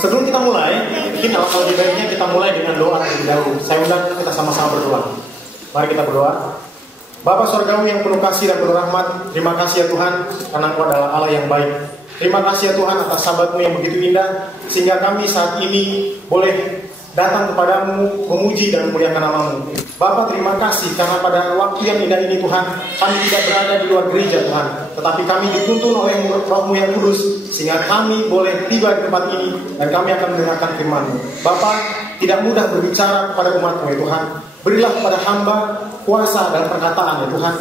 Sebelum kita mulai, mungkin alangkah lebih baiknya kita mulai dengan doa terlebih dahulu. Saya undang kita sama-sama berdoa. Mari kita berdoa. Bapa Surgawi yang penuh kasih dan penuh rahmat, terima kasih ya Tuhan, karena Engkau adalah Allah yang baik. Terima kasih ya Tuhan atas sahabat-Mu yang begitu indah, sehingga kami saat ini boleh datang kepadamu, memuji dan memuliakan nama-Mu. Bapa, terima kasih karena pada waktu yang indah ini Tuhan, kami tidak berada di luar gereja Tuhan, tetapi kami dituntun oleh Roh-Mu yang kudus, sehingga kami boleh tiba di tempat ini dan kami akan mendengarkan firman-Mu. Bapa, tidak mudah berbicara kepada umat-Mu ya Tuhan. Berilah kepada hamba kuasa dan perkataan ya Tuhan.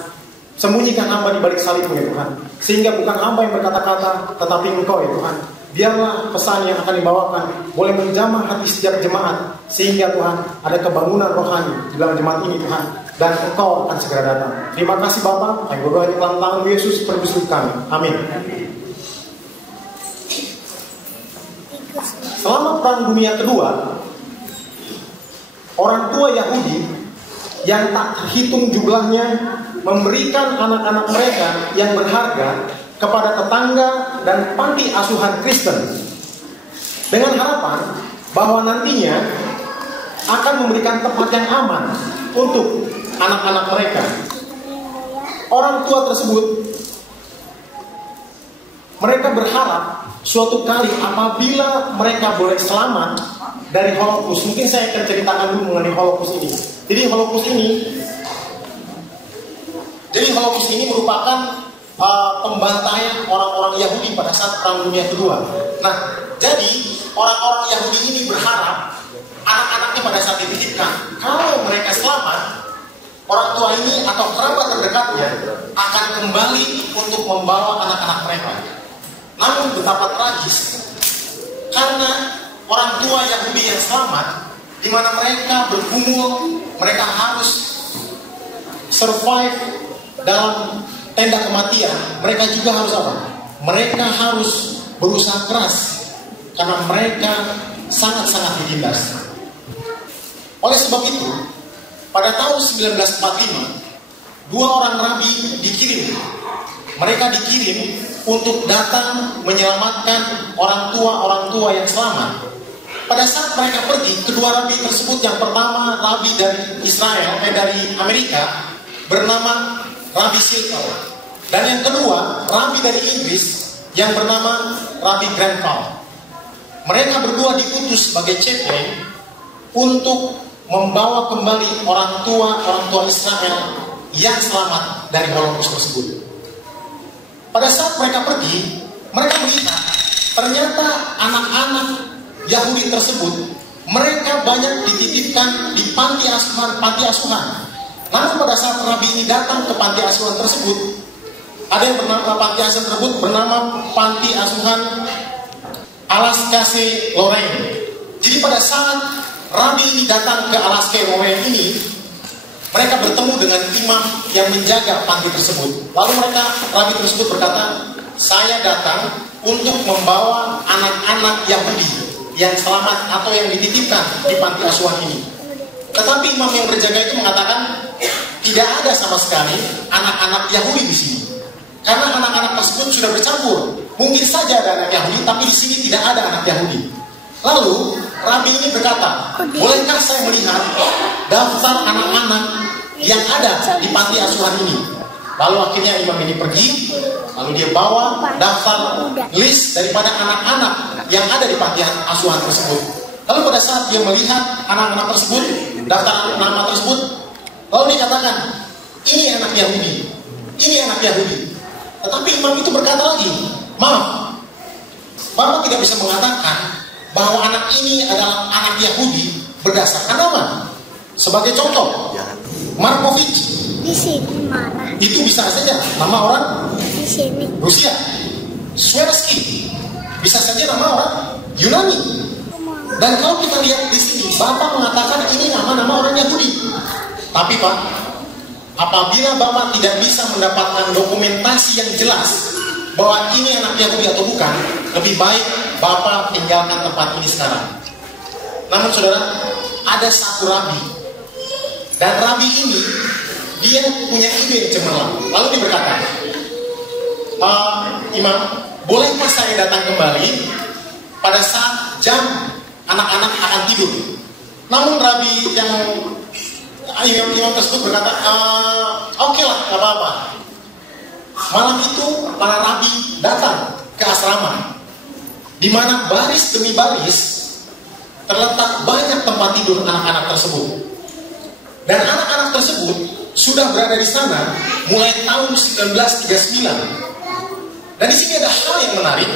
Sembunyikan hamba di balik salib-Mu ya Tuhan, sehingga bukan hamba yang berkata-kata, tetapi Engkau ya Tuhan. Biarlah pesan yang akan dibawakan boleh menjamah hati setiap jemaat, sehingga Tuhan ada kebangunan rohani di dalam jemaat ini Tuhan, dan Engkau akan segera datang. Terima kasih Bapa, kami berdoa di dalam tangan Yesus perbisnis kami. Amin. Selama Perang Dunia Kedua, orang tua Yahudi yang tak terhitung jumlahnya memberikan anak-anak mereka yang berharga kepada tetangga dan panti asuhan Kristen dengan harapan bahwa nantinya akan memberikan tempat yang aman untuk anak-anak mereka. Orang tua tersebut, mereka berharap suatu kali apabila mereka boleh selamat dari Holocaust. Mungkin saya akan ceritakan dulu mengenai Holocaust ini. Jadi Holocaust ini merupakan pembantaian orang-orang Yahudi pada saat Perang Dunia Kedua. Nah, jadi orang-orang Yahudi ini berharap anak-anaknya pada saat dititipkan, kalau mereka selamat, orang tua ini atau kerabat terdekatnya akan kembali untuk membawa anak-anak mereka. Namun betapa tragis, karena orang tua Yahudi yang selamat, di mana mereka bergumul, mereka harus survive dalam tenda kematian, mereka juga harus apa? Mereka harus berusaha keras karena mereka sangat-sangat ditindas. Oleh sebab itu, pada tahun 1945, 2 orang rabi dikirim. Mereka dikirim untuk datang menyelamatkan orang tua yang selamat. Pada saat mereka pergi, kedua rabi tersebut, yang pertama rabi dari Israel, dari Amerika, bernama Rabi Silkel, dan yang kedua rabi dari Inggris yang bernama Rabi Grenfell. Mereka berdua diutus sebagai chaplain untuk membawa kembali orang tua Israel yang selamat dari Holocaust tersebut. Pada saat mereka pergi, mereka melihat ternyata anak-anak Yahudi tersebut, mereka banyak dititipkan di panti asuhan. Namun pada saat rabi ini datang ke panti asuhan tersebut, ada yang bernama panti asuhan tersebut bernama Panti Asuhan Alaska-Lorraine. Jadi pada saat rabi ini datang ke Alaska-Lorraine ini, mereka bertemu dengan imam yang menjaga panti tersebut. Lalu rabi tersebut berkata, saya datang untuk membawa anak-anak Yahudi yang selamat atau yang dititipkan di panti asuhan ini. Tetapi imam yang berjaga itu mengatakan, tidak ada sama sekali anak-anak Yahudi di sini. Karena anak-anak tersebut sudah bercampur. Mungkin saja ada anak Yahudi, tapi di sini tidak ada anak Yahudi. Lalu rabi ini berkata, bolehkah saya melihat daftar anak-anak yang ada di panti asuhan ini? Lalu akhirnya imam ini pergi, lalu dia bawa daftar list daripada anak-anak yang ada di panti asuhan tersebut. Lalu pada saat dia melihat anak-anak tersebut, daftar nama tersebut, lalu dia katakan, ini anak Yahudi, ini anak Yahudi. Tetapi imam itu berkata lagi, maaf, Bapak tidak bisa mengatakan bahwa anak ini adalah anak Yahudi berdasarkan nama. Sebagai contoh, Markovich, di sini marah. Itu bisa saja nama orang Di sini Rusia. Swirsky, bisa saja nama orang Yunani. Dan kalau kita lihat di sini, Bapak mengatakan ini nama-nama orang Yahudi. Tapi Pak, apabila Bapak tidak bisa mendapatkan dokumentasi yang jelas bahwa ini anak Yahudi atau bukan, lebih baik Bapak tinggalkan tempat ini sekarang. Namun saudara, ada satu rabi, dan rabi ini dia punya ide yang cemerlang. Lalu dia berkata, Imam, bolehkah saya datang kembali pada saat jam anak-anak akan tidur. Namun Rabi yang imam tersebut berkata, oke lah, gak apa-apa. Malam itu para Rabi datang ke asrama, di mana baris demi baris terletak banyak tempat tidur anak-anak tersebut. Dan anak-anak tersebut sudah berada di sana mulai tahun 1939. Dan di sini ada hal yang menarik,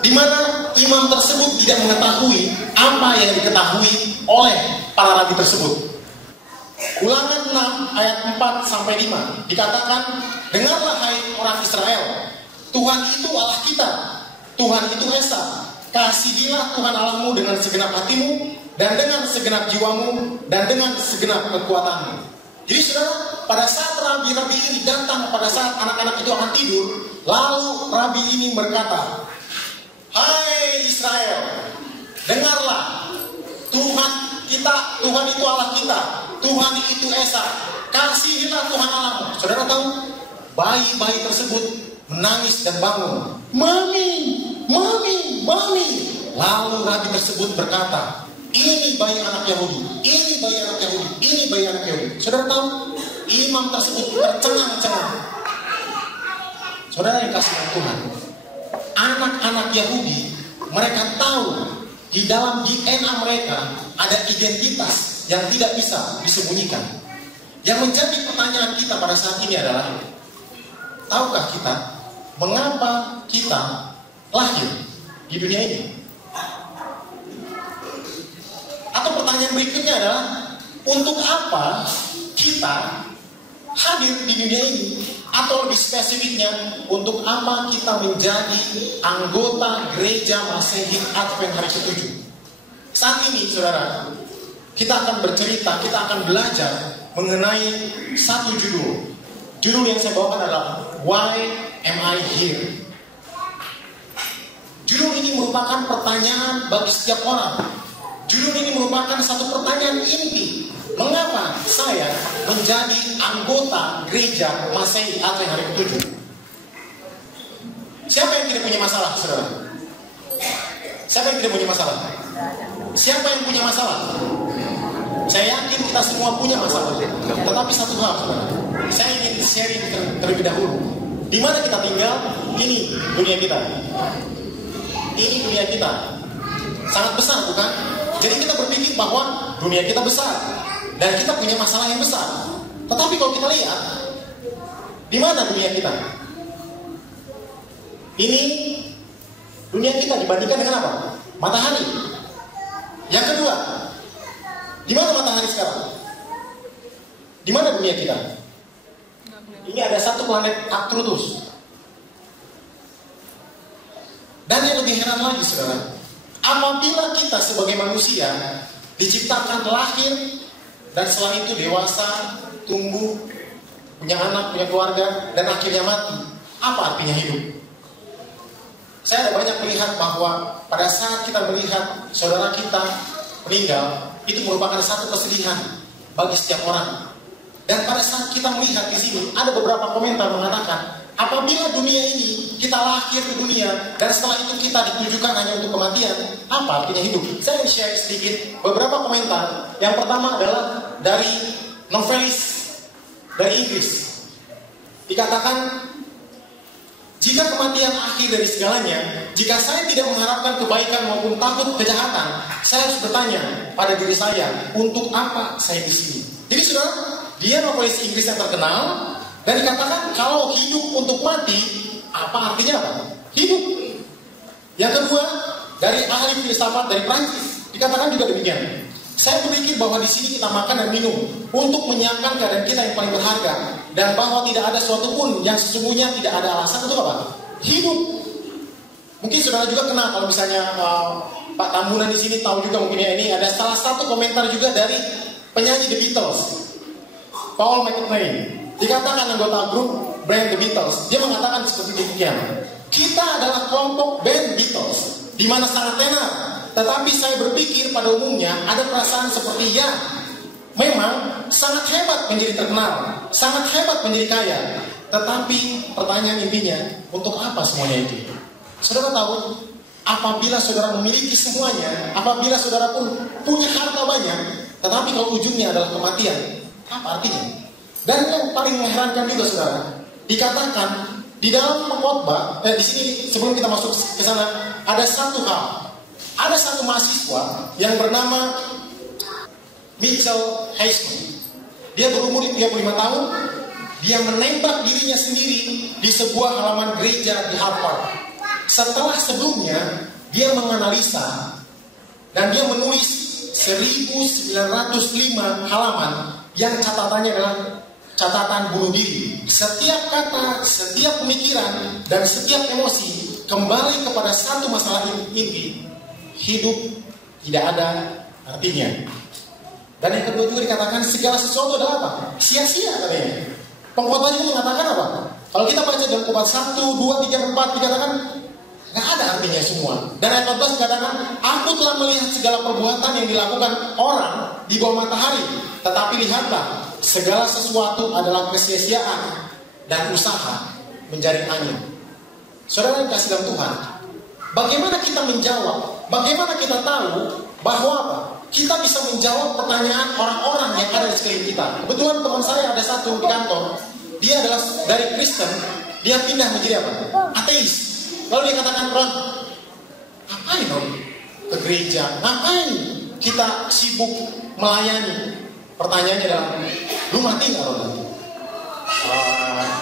di mana imam tersebut tidak mengetahui apa yang diketahui oleh para rabi tersebut. Ulangan 6 ayat 4 sampai 5 dikatakan, dengarlah hai orang Israel, Tuhan itu Allah kita, Tuhan itu Esa. Kasihilah Tuhan Allahmu dengan segenap hatimu, dan dengan segenap jiwamu, dan dengan segenap kekuatanmu. Jadi saudara, pada saat rabi-rabi ini datang, pada saat anak-anak itu akan tidur, lalu rabi ini berkata, hai Israel, dengarlah, Tuhan kita, Tuhan itu Allah kita, Tuhan itu Esa. Kasihilah Tuhan Allahmu. Saudara tahu, bayi-bayi tersebut menangis dan bangun. Mami, mami, mami. Lalu rabi tersebut berkata, ini bayi anak Yahudi, ini bayi anak Yahudi, ini bayi anak Yahudi. Saudara tahu, imam tersebut tercengang-cengang. Saudara yang kasih Tuhan, anak-anak Yahudi, mereka tahu di dalam DNA mereka ada identitas yang tidak bisa disembunyikan. Yang menjadi pertanyaan kita pada saat ini adalah, tahukah kita mengapa kita lahir di dunia ini? Atau pertanyaan berikutnya adalah, untuk apa kita hadir di dunia ini? Atau lebih spesifiknya, untuk apa kita menjadi anggota gereja Masehi Advent hari ke-7? Saat ini, saudara, kita akan bercerita, kita akan belajar mengenai satu judul. Judul yang saya bawakan adalah Why Am I Here? Judul ini merupakan pertanyaan bagi setiap orang. Judul ini merupakan satu pertanyaan inti. Mengapa saya menjadi anggota gereja Masehi Advent hari ke-7? Siapa yang tidak punya masalah, saudara? Siapa yang tidak punya masalah? Siapa yang punya masalah? Saya yakin kita semua punya masalah. Tetapi satu hal, saudara, saya ingin sharing terlebih dahulu. Di mana kita tinggal? Ini dunia kita. Ini dunia kita. Sangat besar, bukan? Jadi kita berpikir bahwa dunia kita besar dan kita punya masalah yang besar. Tetapi kalau kita lihat, di mana dunia kita? Ini dunia kita dibandingkan dengan apa? Matahari. Yang kedua, di mana matahari sekarang? Di mana dunia kita? Ini ada satu planet Arcturus. Dan yang lebih heran lagi, saudara, apabila kita sebagai manusia diciptakan lahir dan setelah itu dewasa, tumbuh, punya anak, punya keluarga, dan akhirnya mati, apa artinya hidup? Saya ada banyak melihat bahwa pada saat kita melihat saudara kita meninggal, itu merupakan satu kesedihan bagi setiap orang. Dan pada saat kita melihat di sini, ada beberapa komentar mengatakan, apabila dunia ini kita lahir ke dunia dan setelah itu kita ditujukan hanya untuk kematian, apa artinya hidup? Saya share sedikit beberapa komentar. Yang pertama adalah dari novelis dari Inggris. Dikatakan, jika kematian akhir dari segalanya, jika saya tidak mengharapkan kebaikan maupun takut kejahatan, saya harus bertanya pada diri saya, untuk apa saya di sini? Jadi saudara, dia novelis Inggris yang terkenal. Dan dikatakan kalau hidup untuk mati, apa artinya apa? Hidup. Yang kedua, dari ahli filsafat dari Prancis, dikatakan juga demikian. Saya berpikir bahwa di sini kita makan dan minum untuk menyiapkan keadaan kita yang paling berharga, dan bahwa tidak ada suatu pun yang sesungguhnya tidak ada alasan untuk apa? Hidup. Mungkin saudara juga kenal kalau misalnya Pak Tambunan di sini tahu juga mungkin ya, ini ada salah satu komentar juga dari penyanyi The Beatles, Paul McCartney. Dikatakan anggota grup band The Beatles, dia mengatakan seperti demikian. Kita adalah kelompok band Beatles, di mana sangat tenar. Tetapi saya berpikir pada umumnya ada perasaan seperti ya, memang sangat hebat menjadi terkenal, sangat hebat menjadi kaya. Tetapi pertanyaan intinya, untuk apa semuanya itu? Saudara tahu, apabila saudara memiliki semuanya, apabila saudara pun punya harta banyak, tetapi kalau ujungnya adalah kematian, apa artinya? Dan yang paling mengherankan juga saudara, dikatakan di dalam pengkhotbah, di sini sebelum kita masuk ke sana, ada satu hal, ada satu mahasiswa yang bernama Mitchell Heisman. Dia berumur 35 tahun. Dia menembak dirinya sendiri di sebuah halaman gereja di Harvard. Setelah sebelumnya dia menganalisa dan dia menulis 1905 halaman yang catatannya adalah catatan bunuh diri. Setiap kata, setiap pemikiran, dan setiap emosi kembali kepada satu masalah inti: hidup tidak ada artinya. Dan yang kedua juga dikatakan segala sesuatu adalah apa? Sia-sia katanya. Pengkhotbah itu mengatakan apa? Kalau kita baca dalam khotbah 1, 2, 3, 4 dikatakan nggak ada artinya semua. Dan ayat 14 dikatakan, aku telah melihat segala perbuatan yang dilakukan orang di bawah matahari, tetapi lihatlah, segala sesuatu adalah kesia-siaan dan usaha menjaring angin. Saudara yang kasih dalam Tuhan, bagaimana kita menjawab? Bagaimana kita tahu bahwa apa? Kita bisa menjawab pertanyaan orang-orang yang ada di sekeliling kita. Kebetulan teman saya ada satu di kantor. Dia adalah dari Kristen, dia pindah menjadi apa? Ateis. Lalu dia katakan, Ron, ngapain Ron ke gereja? Ngapain kita sibuk melayani? Pertanyaannya adalah, lu mati nggak Ron?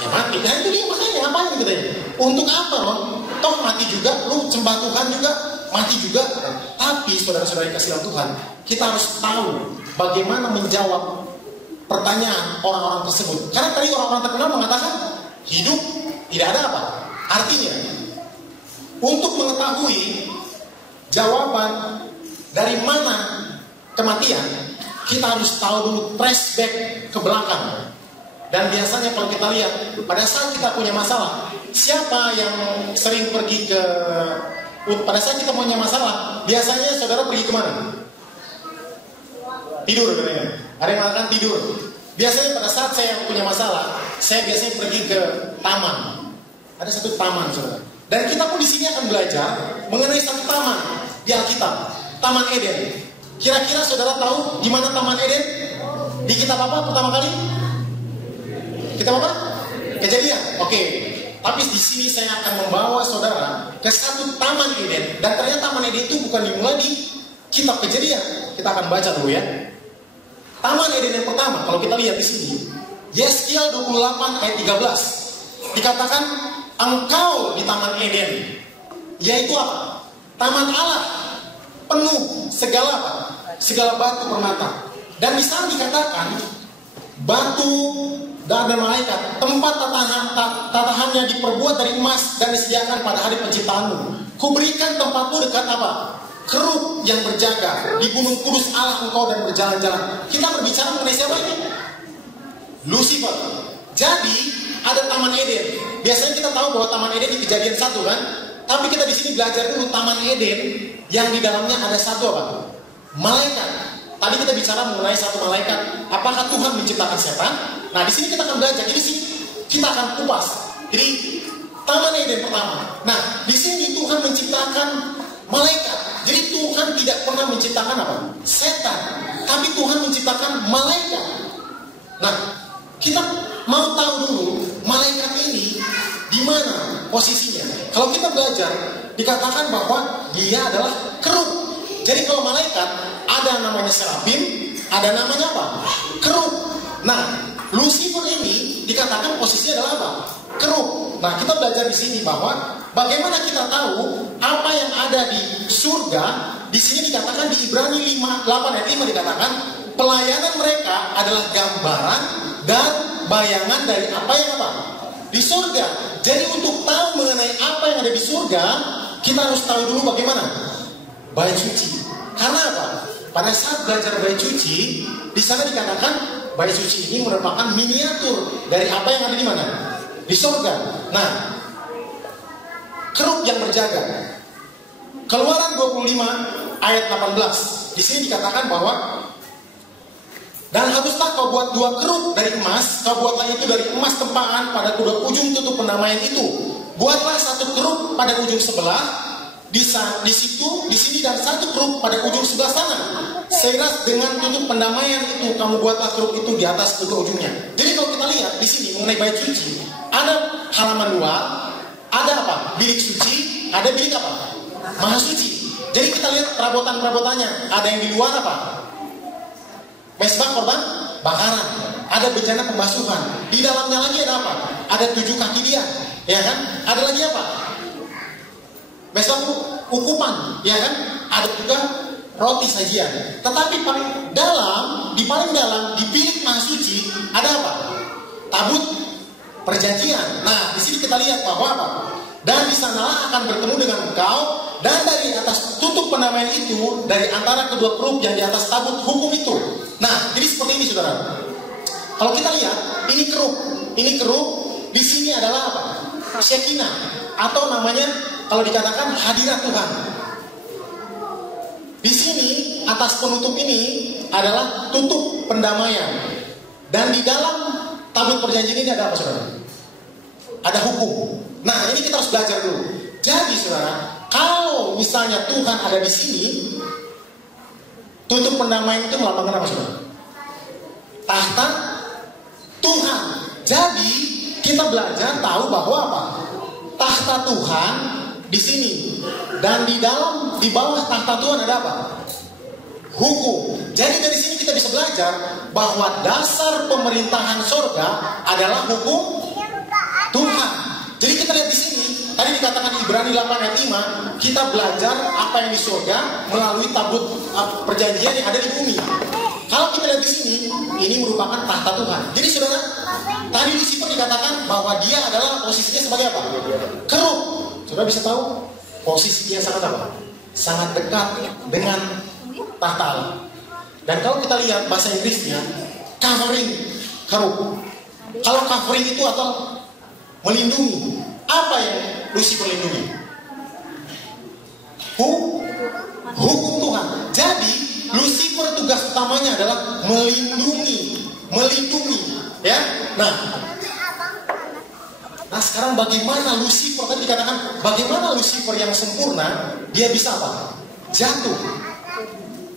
Ya mati. Nah itu dia makanya ngapain katanya? Untuk apa Ron? Toh mati juga, lu sembah Tuhan juga, mati juga. Tapi saudara-saudara yang kasih Tuhan, kita harus tahu bagaimana menjawab pertanyaan orang-orang tersebut. Karena tadi orang-orang terkenal mengatakan hidup tidak ada apa artinya. Untuk mengetahui jawaban dari mana kematian, kita harus tahu dulu trace back ke belakang. Dan biasanya kalau kita lihat, pada saat kita punya masalah, siapa yang sering pergi ke, pada saat kita punya masalah, biasanya saudara pergi kemana? Tidur katanya. Ada yang mengatakan tidur. Biasanya pada saat saya punya masalah, saya biasanya pergi ke taman. Ada satu taman saudara. Dan kita pun di sini akan belajar mengenai satu taman di Alkitab, Taman Eden. Kira-kira saudara tahu di mana Taman Eden? Di kitab apa pertama kali? Kitab apa? Kejadian. Oke. Tapi di sini saya akan membawa saudara ke satu Taman Eden. Dan ternyata Taman Eden itu bukan dimulai di kitab Kejadian. Kita akan baca dulu ya. Taman Eden yang pertama, kalau kita lihat di sini, Yeskiel 28 ayat 13. Dikatakan engkau di Taman Eden, yaitu apa? Taman Allah, penuh segala apa? Segala batu permata. Dan di sana dikatakan batu dan ada malaikat, tempat tatahannya diperbuat dari emas dan disediakan pada hari penciptaanmu. Kuberikan tempatmu dekat apa? Kerub yang berjaga di gunung kudus Allah engkau dan berjalan-jalan. Kita berbicara mengenai siapa ini? Lucifer. Jadi ada Taman Eden. Biasanya kita tahu bahwa Taman Eden di Kejadian 1 kan? Tapi kita di sini belajar dulu Taman Eden yang di dalamnya ada satu apa? Malaikat. Tadi kita bicara mengenai satu malaikat. Apakah Tuhan menciptakan setan? Nah di sini kita akan belajar. Jadi sini kita akan kupas. Jadi Taman Eden pertama. Nah di sini Tuhan menciptakan malaikat. Jadi Tuhan tidak pernah menciptakan apa? Setan. Tapi Tuhan menciptakan malaikat. Nah, kita mau tahu dulu malaikat ini di mana posisinya. Kalau kita belajar, dikatakan bahwa dia adalah kerub. Jadi kalau malaikat ada namanya serafim, ada namanya apa? Kerub. Nah, Lucifer ini dikatakan posisinya adalah apa? Kerub. Nah, kita belajar di sini bahwa bagaimana kita tahu apa yang ada di surga. Di sini dikatakan di Ibrani 8 ayat 5 dikatakan pelayanan mereka adalah gambaran dan bayangan dari apa yang apa? Di surga. Jadi untuk tahu mengenai apa yang ada di surga, kita harus tahu dulu bagaimana? Bait suci. Karena apa? Pada saat belajar bait suci, di sana dikatakan bait suci ini merupakan miniatur dari apa yang ada di mana? Di surga. Nah, kerub yang berjaga. Keluaran 25 ayat 18. Di sini dikatakan bahwa dan haruslah kau buat 2 kerub dari emas, kau buatlah itu dari emas tempaan pada kedua ujung tutup pendamaian itu. Buatlah 1 kerub pada ujung sebelah di situ, di sini dan satu kerup pada ujung sebelah sana. Seiras dengan tutup pendamaian itu, kamu buatlah kerup itu di atas kedua ujungnya. Jadi kalau kita lihat di sini mengenai bait suci, ada halaman luar, ada apa? Bilik suci, ada bilik apa? Maha suci. Jadi kita lihat perabotan-perabotannya. Ada yang di luar apa? Mesbah korban bakaran. Ada bejana pembasuhan. Di dalamnya lagi ada apa? Ada 7 kaki dia, ya kan? Ada lagi apa? Mesbah ukupan, ya kan? Ada juga roti sajian. Tetapi paling dalam, di bilik maha suci ada apa? Tabut perjanjian. Nah, di sini kita lihat bahwa apa? Dan di sanalah akan bertemu dengan engkau, dan dari atas tutup pendamaian itu, dari antara kedua kerup yang di atas tabut hukum itu. Nah, jadi seperti ini saudara. Kalau kita lihat, ini kerup, di sini adalah apa? Shekinah, atau namanya kalau dikatakan hadirat Tuhan. Di sini atas penutup ini adalah tutup pendamaian, dan di dalam tabut perjanjian ini ada apa saudara? Ada hukum. Nah, ini kita harus belajar dulu. Jadi saudara, kalau misalnya Tuhan ada di sini, tutup pendamaian itu melambangkan apa saudara? Tahta Tuhan. Jadi kita belajar tahu bahwa apa? Tahta Tuhan di sini, dan di bawah tahta Tuhan ada apa? Hukum. Jadi dari sini kita bisa belajar bahwa dasar pemerintahan surga adalah hukum Tuhan. Jadi kita lihat di sini, tadi dikatakan Ibrani 8 ayat 5, kita belajar apa yang di surga melalui tabut perjanjian yang ada di bumi. Kalau kita lihat di sini, ini merupakan tahta Tuhan. Jadi saudara, tadi Lucifer dikatakan bahwa dia adalah posisinya sebagai apa? Kerup. Saudara bisa tahu posisi dia sangat apa? Sangat dekat dengan tahta Allah. Dan kalau kita lihat bahasa Inggrisnya, covering, kerup. Kalau covering itu atau melindungi, apa yang Lucifer lindungi? Hukum Tuhan. Jadi Lucifer tugas utamanya adalah melindungi, ya. Nah sekarang bagaimana Lucifer, tadi dikatakan bagaimana Lucifer yang sempurna dia bisa apa? Jatuh.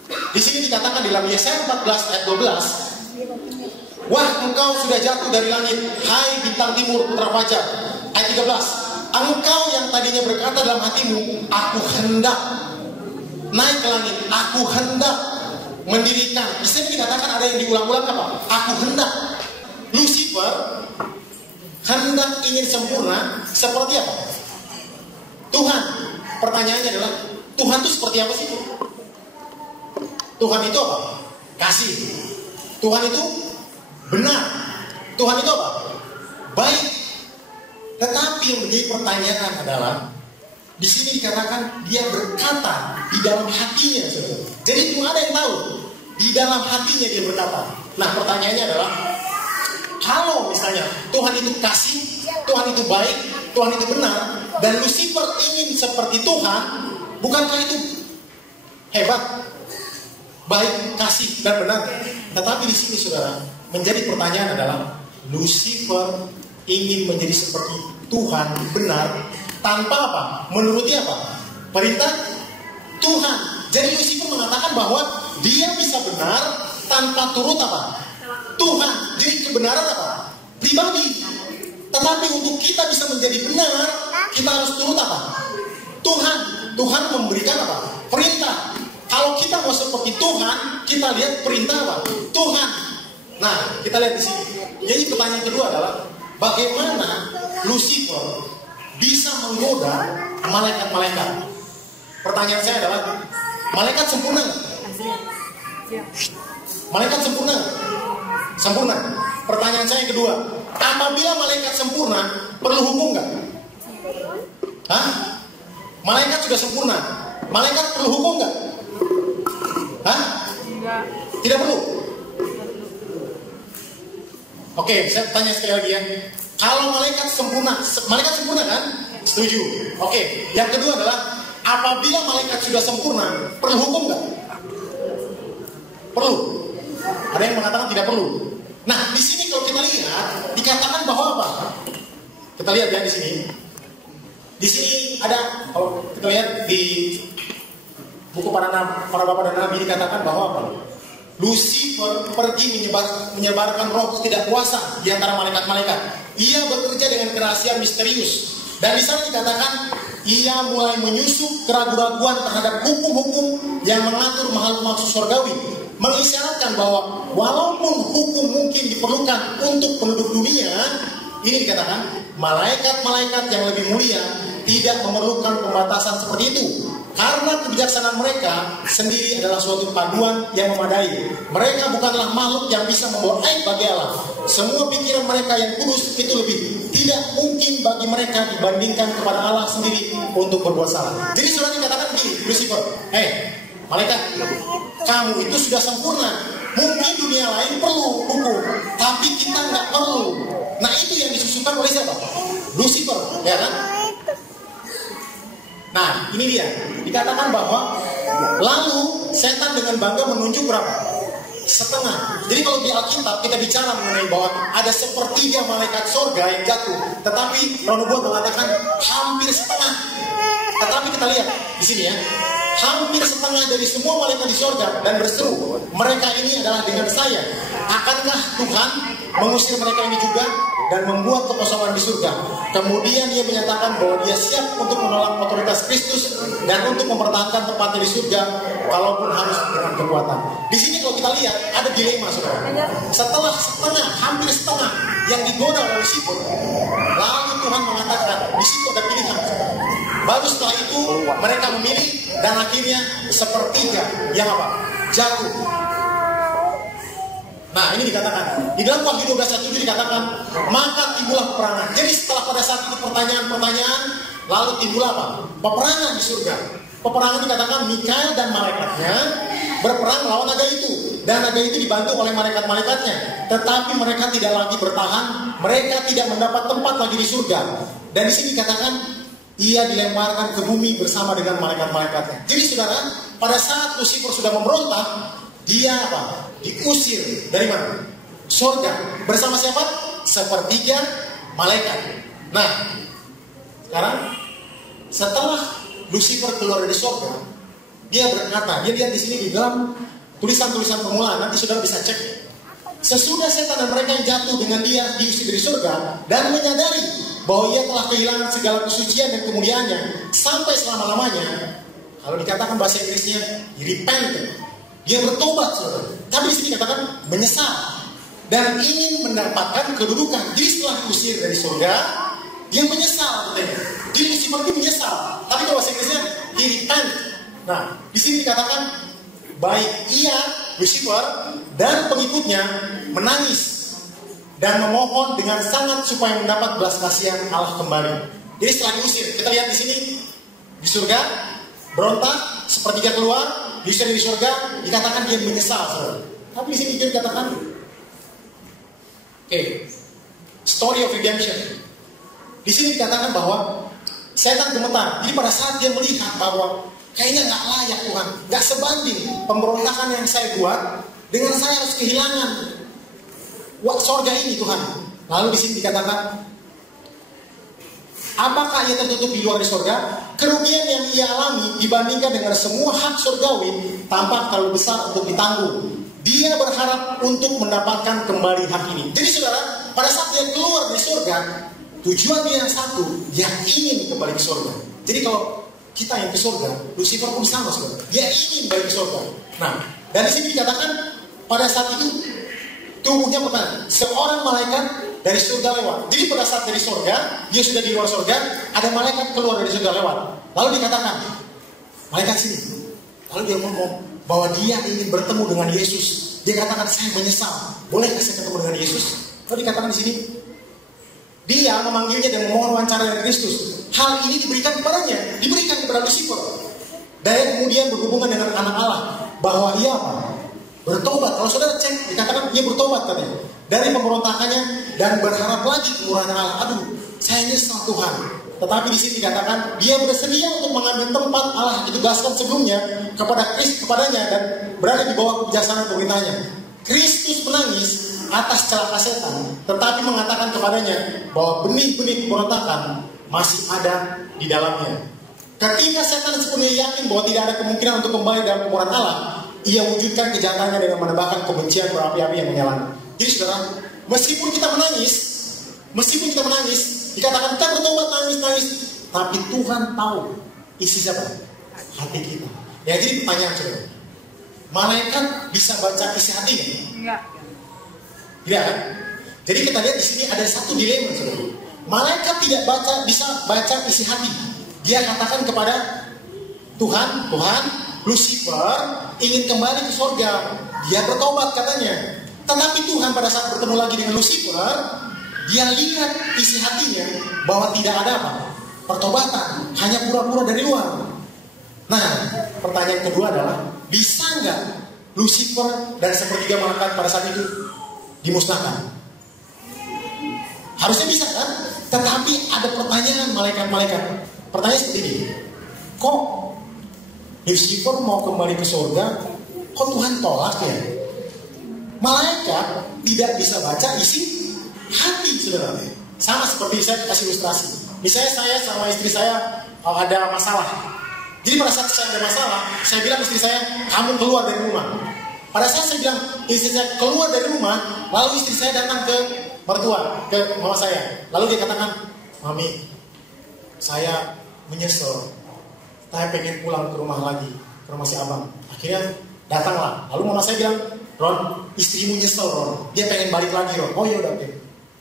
Di sini dikatakan di dalam Yesaya 14 ayat 12, wah engkau sudah jatuh dari langit, hai bintang timur putra fajar. Ayat 13, engkau yang tadinya berkata dalam hatimu, aku hendak naik ke langit, aku hendak mendirikan. Di sini dikatakan ada yang diulang-ulang apa? Aku hendak. Lucifer hendak ingin sempurna seperti apa? Tuhan. Pertanyaannya adalah, Tuhan itu seperti apa sih? Tuhan itu apa? Kasih. Tuhan itu benar. Tuhan itu apa? Baik. Tetapi yang menjadi pertanyaan adalah, di sini dikatakan dia berkata di dalam hatinya. Jadi belum ada yang tahu di dalam hatinya dia berkata. Nah pertanyaannya adalah, kalau misalnya Tuhan itu kasih, Tuhan itu baik, Tuhan itu benar, dan Lucifer ingin seperti Tuhan, bukankah itu hebat, baik, kasih dan benar? Tetapi di sini saudara, menjadi pertanyaan adalah, Lucifer ingin menjadi seperti Tuhan benar tanpa apa? Menuruti apa? Perintah Tuhan. Jadi Lucifer mengatakan bahwa dia bisa benar tanpa turut apa? Tuhan. Jadi kebenaran apa? Pribadi. Tetapi untuk kita bisa menjadi benar, kita harus turut apa? Tuhan. Tuhan memberikan apa? Perintah. Kalau kita mau seperti Tuhan, kita lihat perintah apa? Tuhan. Nah, kita lihat di sini. Jadi pertanyaan kedua adalah, bagaimana Lucifer bisa menggoda malaikat-malaikat? Pertanyaan saya adalah, malaikat sempurna nggak? Malaikat sempurna? Sempurna. Pertanyaan saya yang kedua, apabila malaikat sempurna, perlu hukum nggak? Hah? Malaikat sudah sempurna, malaikat perlu hukum nggak? Hah? Tidak perlu. Oke, saya tanya sekali lagi ya. Kalau malaikat sempurna kan? Setuju. Oke, yang kedua adalah, apabila malaikat sudah sempurna, perlu hukum nggak? Perlu. Ada yang mengatakan tidak perlu. Nah, di sini kalau kita lihat, dikatakan bahwa apa? Kita lihat ya di sini. Di sini ada, kalau kita lihat di buku para bapak dan nabi dikatakan bahwa apa? Lucifer pergi menyebarkan roh tidak kuasa di antara malaikat-malaikat. Ia bekerja dengan kerahasiaan misterius. Dan di sana dikatakan ia mulai menyusup keraguan-raguan terhadap hukum-hukum yang mengatur makhluk surgawi, mengisyaratkan bahwa walaupun hukum mungkin diperlukan untuk penduduk dunia, ini dikatakan malaikat-malaikat yang lebih mulia tidak memerlukan pembatasan seperti itu. Karena kebijaksanaan mereka sendiri adalah suatu paduan yang memadai. Mereka bukanlah makhluk yang bisa membawa aib bagi Allah. Semua pikiran mereka yang kudus itu lebih tidak mungkin bagi mereka dibandingkan kepada Allah sendiri untuk berbuat salah. Jadi surat dikatakan begini, Lucifer, malaikat, kamu itu sudah sempurna. Mungkin dunia lain perlu hukum, tapi kita nggak perlu. Nah itu yang disusukan oleh siapa? Lucifer, ya kan? Nah, ini dia. Dikatakan bahwa lalu setan dengan bangga menunjuk berapa? Setengah. Jadi kalau di Alkitab kita bicara mengenai bahwa ada sepertiga malaikat surga yang jatuh, tetapi Roh Nubuat mengatakan hampir setengah. Tetapi kita lihat di sini ya, hampir setengah dari semua malaikat di surga dan berseru, mereka ini adalah dengan saya. Akankah Tuhan mengusir mereka ini juga dan membuat kekosongan di surga? Kemudian dia menyatakan bahwa dia siap untuk menolak otoritas Kristus dan untuk mempertahankan tempatnya di surga, kalaupun harus dengan kekuatan. Di sini kalau kita lihat ada dilema, saudara. Setelah setengah, hampir setengah yang digoda oleh Lucifer, lalu Tuhan mengatakan di situ ada pilihan. Baru setelah itu mereka memilih dan akhirnya sepertiga yang apa? Jatuh. Nah ini dikatakan di dalam Wahyu 12:7 dikatakan maka timbullah peperangan. Jadi setelah pada saat itu pertanyaan-pertanyaan, lalu timbullah apa? Peperangan di surga. Peperangan dikatakan Mikael dan malaikatnya berperang melawan naga itu, dan naga itu dibantu oleh malaikat-malaikatnya. Tetapi mereka tidak lagi bertahan, mereka tidak mendapat tempat lagi di surga. Dan di sini dikatakan ia dilemparkan ke bumi bersama dengan malaikat-malaikatnya. Jadi saudara, pada saat Lucifer sudah memberontak, dia apa? Diusir dari mana? Surga. Bersama siapa? Sepertiga malaikat. Nah, sekarang setelah Lucifer keluar dari surga, dia berkata, dia lihat di sini di dalam tulisan-tulisan permulaan, nanti saudara bisa cek. Sesudah setan dan mereka yang jatuh dengan dia diusir dari surga dan menyadari bahwa ia telah kehilangan segala kesucian dan kemuliaannya sampai selama-lamanya. Kalau dikatakan bahasa Inggrisnya repent, dia bertobat, saudara. Tapi di sini dikatakan menyesal dan ingin mendapatkan kedudukan. Jadi setelah diusir dari surga, dia menyesal, katanya. Jadi Lucifer itu menyesal. Tapi kalau bahasa Inggrisnya repent. Nah, di sini dikatakan baik ia Lucifer dan pengikutnya menangis dan memohon dengan sangat supaya mendapat belas kasihan Allah kembali. Jadi setelah diusir, kita lihat di sini di surga berontak, sepertiga keluar, diusir dari surga, dikatakan dia menyesal, saudara. Tapi di sini dia dikatakan, story of redemption. Di sini dikatakan bahwa setan gemetar. Jadi pada saat dia melihat bahwa kayaknya nggak layak Tuhan, nggak sebanding pemberontakan yang saya buat dengan saya harus kehilangan surga ini Tuhan. Lalu di sini dikatakan, apakah ia tertutup di luar surga? Kerugian yang ia alami dibandingkan dengan semua hak surgawi tampak terlalu besar untuk ditanggung. Dia berharap untuk mendapatkan kembali hak ini. Jadi saudara, pada saat dia keluar dari surga, tujuan dia yang satu, dia ingin kembali ke surga. Jadi kalau kita yang ke surga, Lucifer pun sama, saudara. Dia ingin balik ke surga. Nah, dan di sini dikatakan pada saat itu tubuhnya pernah seorang malaikat dari surga lewat. Jadi pada saat dari surga, dia sudah di luar surga, ada malaikat keluar dari surga lewat. Lalu dikatakan, malaikat sini. Lalu dia ngomong bahwa dia ingin bertemu dengan Yesus. Dia katakan, saya menyesal. Bolehkah saya ketemu dengan Yesus? Lalu dikatakan di sini, dia memanggilnya dan memohon wawancara dengan Kristus. Hal ini diberikan kepadanya, diberikan kepada Lucifer. Dan kemudian berhubungan dengan anak Allah, bahwa ia apa? Bertobat. Kalau saudara cek, dikatakan dia bertobat katanya dari pemberontakannya dan berharap lagi kemurahan Allah. Aduh, saya nyesal Tuhan. Tetapi di sini dikatakan dia bersedia untuk mengambil tempat Allah yang ditugaskan sebelumnya kepada Kristus kepadanya dan berada di bawah kebijaksanaan pemerintahnya. Kristus menangis atas celaka setan, tetapi mengatakan kepadanya bahwa benih-benih pemberontakan masih ada di dalamnya. Ketika setan sepenuhnya yakin bahwa tidak ada kemungkinan untuk kembali dalam kemurahan Allah, ia wujudkan kejahatannya dengan menambahkan kebencian berapi-api yang menyala. Jadi saudara, meskipun kita menangis, dikatakan kita bertobat nangis, tapi Tuhan tahu isi siapa? Hati kita. Ya, jadi pertanyaan saudara, malaikat bisa baca isi hati kan? Enggak. Tidak kan? Jadi kita lihat di sini ada satu dilema saudara. Malaikat tidak bisa baca isi hati. Dia katakan kepada Tuhan, Lucifer ingin kembali ke surga. Dia bertobat katanya. Tetapi Tuhan pada saat bertemu lagi dengan Lucifer, dia lihat isi hatinya bahwa tidak ada apa? Pertobatan, hanya pura-pura dari luar. Nah, pertanyaan kedua adalah, bisa nggak Lucifer dan sepertiga malaikat pada saat itu dimusnahkan? Harusnya bisa kan? Tetapi ada pertanyaan malaikat-malaikat. Pertanyaan seperti ini, kok Lucifer mau kembali ke surga, kok Tuhan tolak ya? Malaikat tidak bisa baca isi hati, saudara. Sama seperti saya kasih ilustrasi. Misalnya saya sama istri saya ada masalah. Jadi pada saat saya ada masalah, saya bilang istri saya, kamu keluar dari rumah. Pada saat saya bilang istri saya keluar dari rumah, lalu istri saya datang ke mertua, ke mama saya. Lalu dia katakan, Mami, saya menyesal. Saya pengen pulang ke rumah lagi, ke rumah si abang. Akhirnya datanglah. Lalu mama saya bilang, Ron, istrimu nyesel Ron. Dia pengen balik lagi Ron. Oh iya udah oke.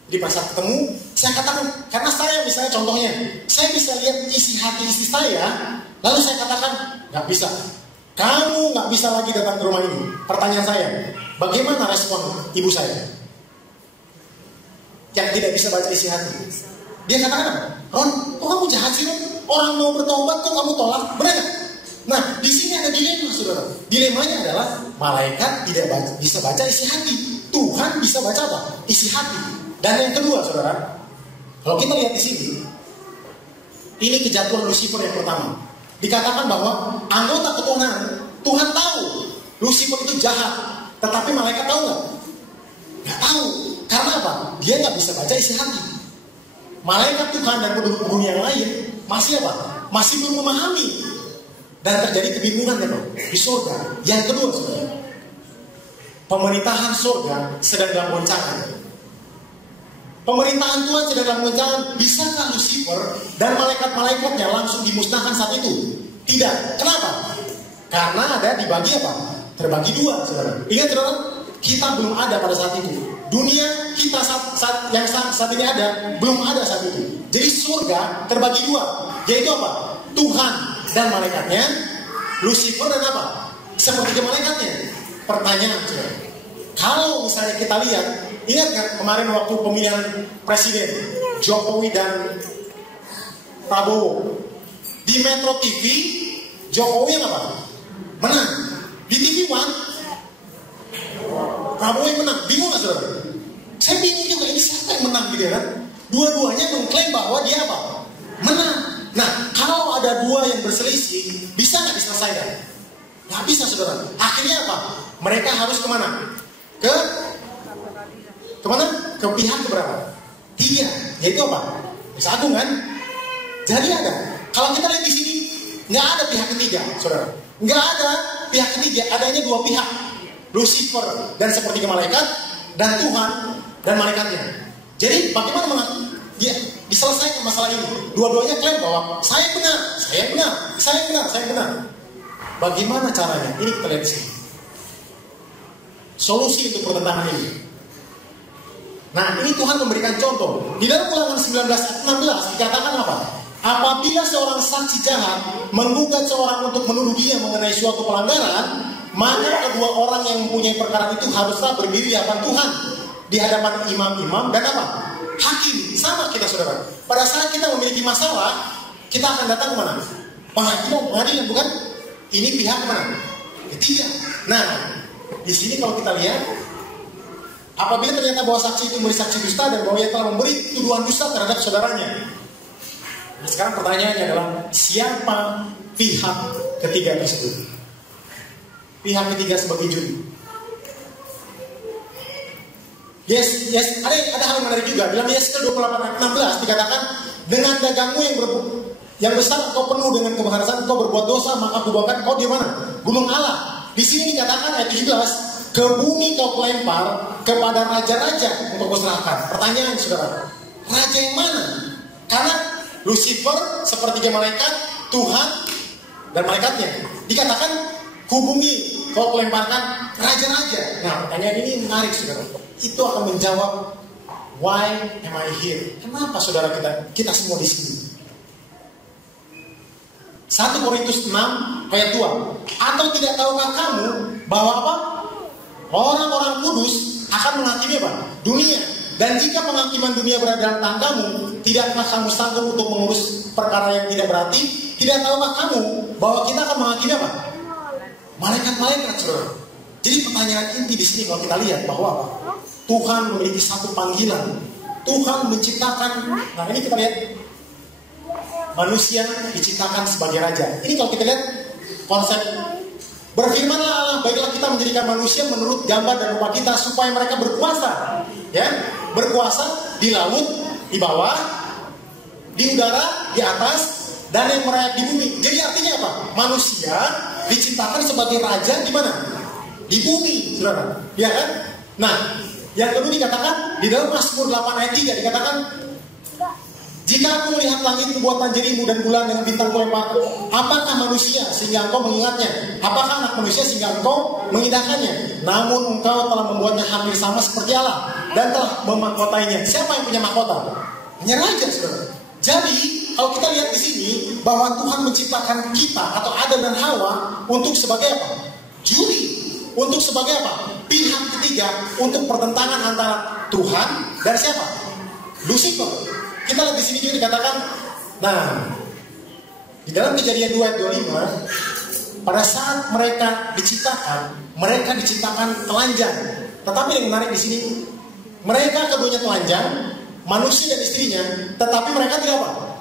Jadi pas saat ketemu, saya katakan, karena saya misalnya contohnya, saya bisa lihat isi hati istri saya, lalu saya katakan, nggak bisa. Kamu nggak bisa lagi datang ke rumah ini. Pertanyaan saya, bagaimana respon ibu saya? Yang tidak bisa baca isi hati. Dia katakan, Ron, kok kamu jahat sih Ron? Orang mau bertobat kok kamu tolak? Benar gak? Nah, di sini ada dilema, saudara. Dilemanya adalah malaikat tidak bisa baca isi hati. Tuhan bisa baca apa? Isi hati. Dan yang kedua, saudara, kalau kita lihat di sini, ini kejatuhan Lucifer yang pertama. Dikatakan bahwa anggota ketuhanan, Tuhan tahu Lucifer itu jahat, tetapi malaikat tahu nggak? Nggak tahu. Karena apa? Dia nggak bisa baca isi hati. Malaikat Tuhan dan penduduk bumi yang lain masih apa? Masih belum memahami. Dan terjadi kebingungan ya, di surga. Yang kedua, saudara, pemerintahan surga sedang dalam goncangan. Pemerintahan Tuhan sedang dalam goncangan. Bisakah Lucifer dan malaikat-malaikatnya langsung dimusnahkan saat itu? Tidak. Kenapa? Karena ada dibagi apa? Terbagi dua, saudara. Ingat, saudara, kita belum ada pada saat itu. Dunia kita saat ini ada, belum ada saat itu. Jadi surga terbagi dua, yaitu apa? Tuhan dan malaikatnya, Lucifer dan apa? Sepertiga malaikatnya. Pertanyaan, saudara, kalau misalnya kita lihat, ingat kan kemarin waktu pemilihan presiden Jokowi dan Prabowo di Metro TV, Jokowi yang apa? Menang. Di TV One, Prabowo yang menang. Bingung gak saudara? Saya bingung juga, ini siapa yang menang gitu kan? Dua-duanya mengklaim bahwa dia apa? Menang. Nah, kalau ada dua yang berselisih, bisa gak diselesaikan? Gak bisa saudara. Akhirnya apa? Mereka harus kemana? Kemana? Ke pihak keberapa? Tiga. Yaitu apa? Satu kan? Jadi ada. Kalau kita lihat di sini, nggak ada pihak ketiga, saudara. Nggak ada pihak ketiga. Adanya dua pihak. Lucifer dan sepertiga malaikat, dan Tuhan dan malaikatnya. Jadi bagaimana diselesaikan masalah ini? Dua-duanya klaim bahwa saya benar, saya benar, saya benar, saya benar. Bagaimana caranya? Ini kita lihat di sini. Solusi untuk pertentangan ini. Nah, ini Tuhan memberikan contoh. Di dalam Ulangan 19 ayat 16 dikatakan apa? Apabila seorang saksi jahat menggugat seorang untuk menuduh dia mengenai suatu pelanggaran, maka kedua orang yang mempunyai perkara itu haruslah berdiri di hadapan Tuhan, di hadapan imam-imam dan apa? Hakim. Sama kita saudara. Pada saat kita memiliki masalah, kita akan datang kemana? Pengadilan, bukan? Ini pihak kemana? Ketiga. Nah, di sini kalau kita lihat, apabila ternyata bahwa saksi itu memberi saksi dusta dan bahwa ia telah memberi tuduhan dusta terhadap saudaranya. Nah, sekarang pertanyaannya adalah siapa pihak ketiga tersebut? Pihak ketiga sebagai juri. Yes, ada hal yang menarik juga. Dalam Yesaya 28 ayat 16 dikatakan Dengan dagangmu yang besar engkau penuh dengan kemaharasan, engkau berbuat dosa, maka kubuangkan engkau di mana? Gunung Allah. Di sini dikatakan ayat 17, ke bumi kau kelempar, kepada raja-raja untuk kuserahkan. Pertanyaan saudara, raja yang mana? Karena Lucifer sepertiga malaikat, Tuhan dan malaikatnya. Dikatakan ke bumi kau kelemparkan raja-raja. Nah, pertanyaan ini menarik saudara. Itu akan menjawab, why am I here? Kenapa saudara kita semua di sini? 1 Korintus 6 ayat 2. Atau tidak tahukah kamu bahwa apa? Orang-orang kudus akan menghakimi apa? Dunia. Dan jika penghakiman dunia berada dalam tanganmu, tidakkah kamu sanggup untuk mengurus perkara yang tidak berarti? Tidak tahukah kamu bahwa kita akan menghakimi apa? Malaikat-malaikat, saudara. Jadi pertanyaan inti di sini kalau kita lihat bahwa apa? Tuhan memiliki satu panggilan. Tuhan menciptakan. Nah, ini kita lihat. Manusia diciptakan sebagai raja. Ini kalau kita lihat konsep, berfirmanlah Allah, baiklah kita menjadikan manusia menurut gambar dan rupa kita supaya mereka berkuasa, ya, berkuasa di laut, di bawah, di udara, di atas, dan yang merayap di bumi. Jadi artinya apa? Manusia diciptakan sebagai raja di mana? Di bumi, saudara. Ya kan? Nah, yang kedua dikatakan di dalam Mazmur 8 ayat 3 dikatakan, jika aku melihat langit buatan jarimu dan bulan dengan bintang kelempar, apakah manusia sehingga engkau mengingatnya? Apakah anak manusia sehingga engkau mengindahkannya? Namun engkau telah membuatnya hampir sama seperti Allah dan telah memahkotainya. Siapa yang punya mahkota? Hanya raja, saudara. Jadi kalau kita lihat di sini bahwa Tuhan menciptakan kita atau Adam dan Hawa untuk sebagai apa? Juri. Untuk sebagai apa? Pihak ketiga untuk pertentangan antara Tuhan dan siapa? Lucifer. Kita lihat di sini juga dikatakan, nah, di dalam Kejadian 2 ayat 25, pada saat mereka diciptakan telanjang. Tetapi yang menarik di sini, mereka keduanya telanjang, manusia dan istrinya, tetapi mereka tidak apa?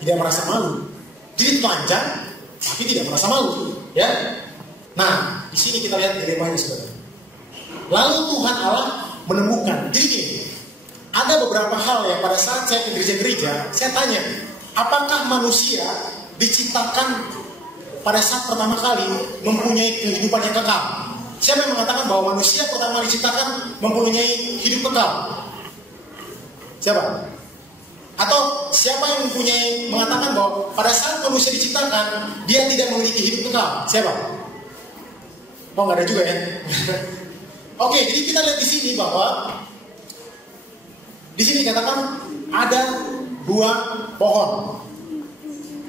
Tidak merasa malu. Jadi telanjang, tapi tidak merasa malu, ya. Nah, di sini kita lihat dilemanya, saudara. Lalu Tuhan Allah menemukan. Jadi gini, ada beberapa hal yang pada saat saya ke gereja-gereja, saya tanya, apakah manusia diciptakan pada saat pertama kali mempunyai kehidupan yang kekal? Siapa yang mengatakan bahwa manusia pertama diciptakan mempunyai hidup kekal? Siapa? Atau siapa yang mengatakan bahwa pada saat manusia diciptakan, dia tidak memiliki hidup kekal? Siapa? Oh, nggak ada juga ya? Oke, jadi kita lihat di sini bahwa di sini dikatakan ada dua pohon.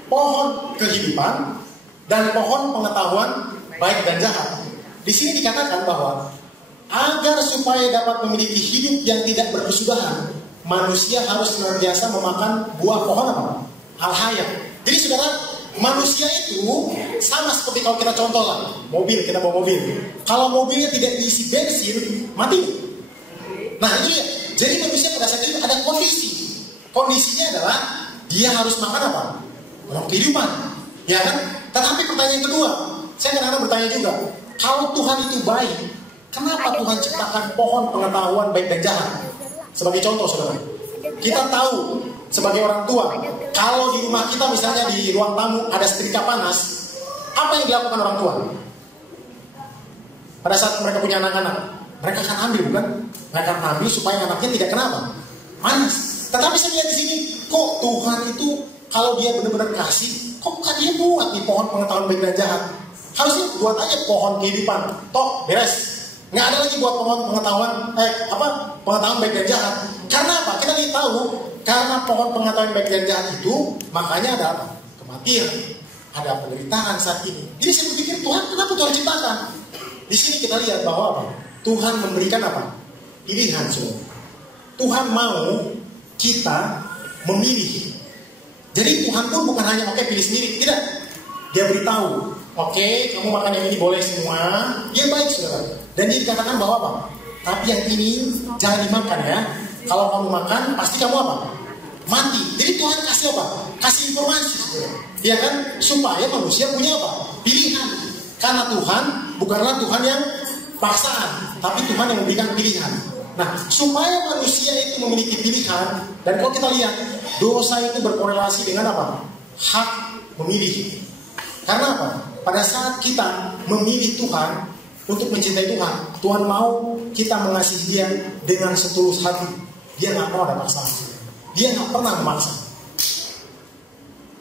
Pohon kehidupan dan pohon pengetahuan baik dan jahat. Di sini dikatakan bahwa agar supaya dapat memiliki hidup yang tidak berkesudahan, manusia harus senantiasa memakan buah pohon apa? Al-hayat. Jadi saudara, manusia itu sama seperti kalau kita contoh lah, kita bawa mobil. Kalau mobilnya tidak diisi bensin, mati. Nah, itu ya. Jadi manusia pada saat itu ada kondisi. Kondisinya adalah dia harus makan apa? Orang kehidupan, ya kan? Tetapi pertanyaan kedua, saya kadang-kadang bertanya juga, kalau Tuhan itu baik, kenapa Tuhan ciptakan pohon pengetahuan baik dan jahat? Sebagai contoh, saudara, kita tahu sebagai orang tua, kalau di rumah kita misalnya di ruang tamu ada setrika panas, apa yang dilakukan orang tua? Pada saat mereka punya anak-anak, mereka akan ambil, bukan? Mereka akan ambil supaya anaknya tidak kenapa? Panas. Tetapi saya lihat di sini, kok Tuhan itu kalau dia benar-benar kasih, kok bukan dia buat nih pohon pengetahuan baik dan jahat? Harusnya buat aja pohon kehidupan, toh beres. Nggak ada lagi buat pohon pengetahuan, pengetahuan baik dan jahat. Karena apa? Kita tahu, karena pohon pengetahuan baik dan jahat itu, makanya ada apa? Kematian, ada penderitaan saat ini. Jadi saya berpikir, Tuhan, kenapa Tuhan ciptakan? Di sini kita lihat bahwa apa? Tuhan memberikan apa? Pilihan, saudara. Tuhan mau kita memilih. Jadi Tuhan pun bukan hanya pilih sendiri, tidak. Dia beritahu, kamu makan yang ini boleh semua. Dia baik, saudara. Dan dia dikatakan bahwa apa? Tapi yang ini jangan dimakan ya. Kalau kamu makan, pasti kamu apa? Mati. Jadi Tuhan kasih apa? Kasih informasi, saudara. Ya kan? Supaya manusia punya apa? Pilihan. Karena Tuhan bukanlah Tuhan yang paksaan, tapi Tuhan yang memberikan pilihan. Nah, supaya manusia itu memiliki pilihan, dan kalau kita lihat, dosa itu berkorelasi dengan apa? Hak memilih. Karena apa? Pada saat kita memilih Tuhan untuk mencintai Tuhan, Tuhan mau kita mengasihi Dia dengan setulus hati. Dia nggak mau ada paksaan. Dia nggak pernah memaksa.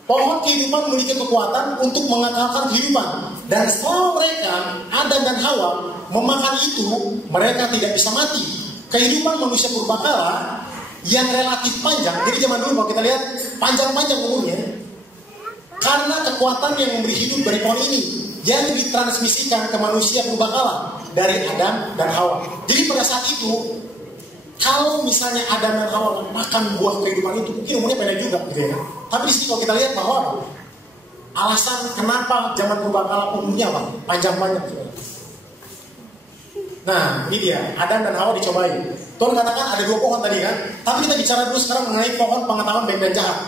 Pohon kehidupan memiliki kekuatan untuk mengakalkan kehidupan. Dan selama mereka, Adam dan Hawa, memakan itu, mereka tidak bisa mati. Kehidupan manusia purbakala yang relatif panjang. Jadi zaman dulu kalau kita lihat panjang-panjang umurnya, karena kekuatan yang memberi hidup dari pohon ini yang ditransmisikan ke manusia purbakala dari Adam dan Hawa. Jadi pada saat itu, kalau misalnya Adam dan Hawa makan buah kehidupan itu, mungkin umurnya pendek juga, gitu ya. Tapi di sini kalau kita lihat bahwa alasan kenapa zaman purbakala umurnya apa? Panjang-panjang. Nah, ini dia, Adam dan Hawa dicobain. Tuhan katakan ada 2 pohon tadi kan. Tapi kita bicara dulu sekarang mengenai pohon pengetahuan baik dan jahat.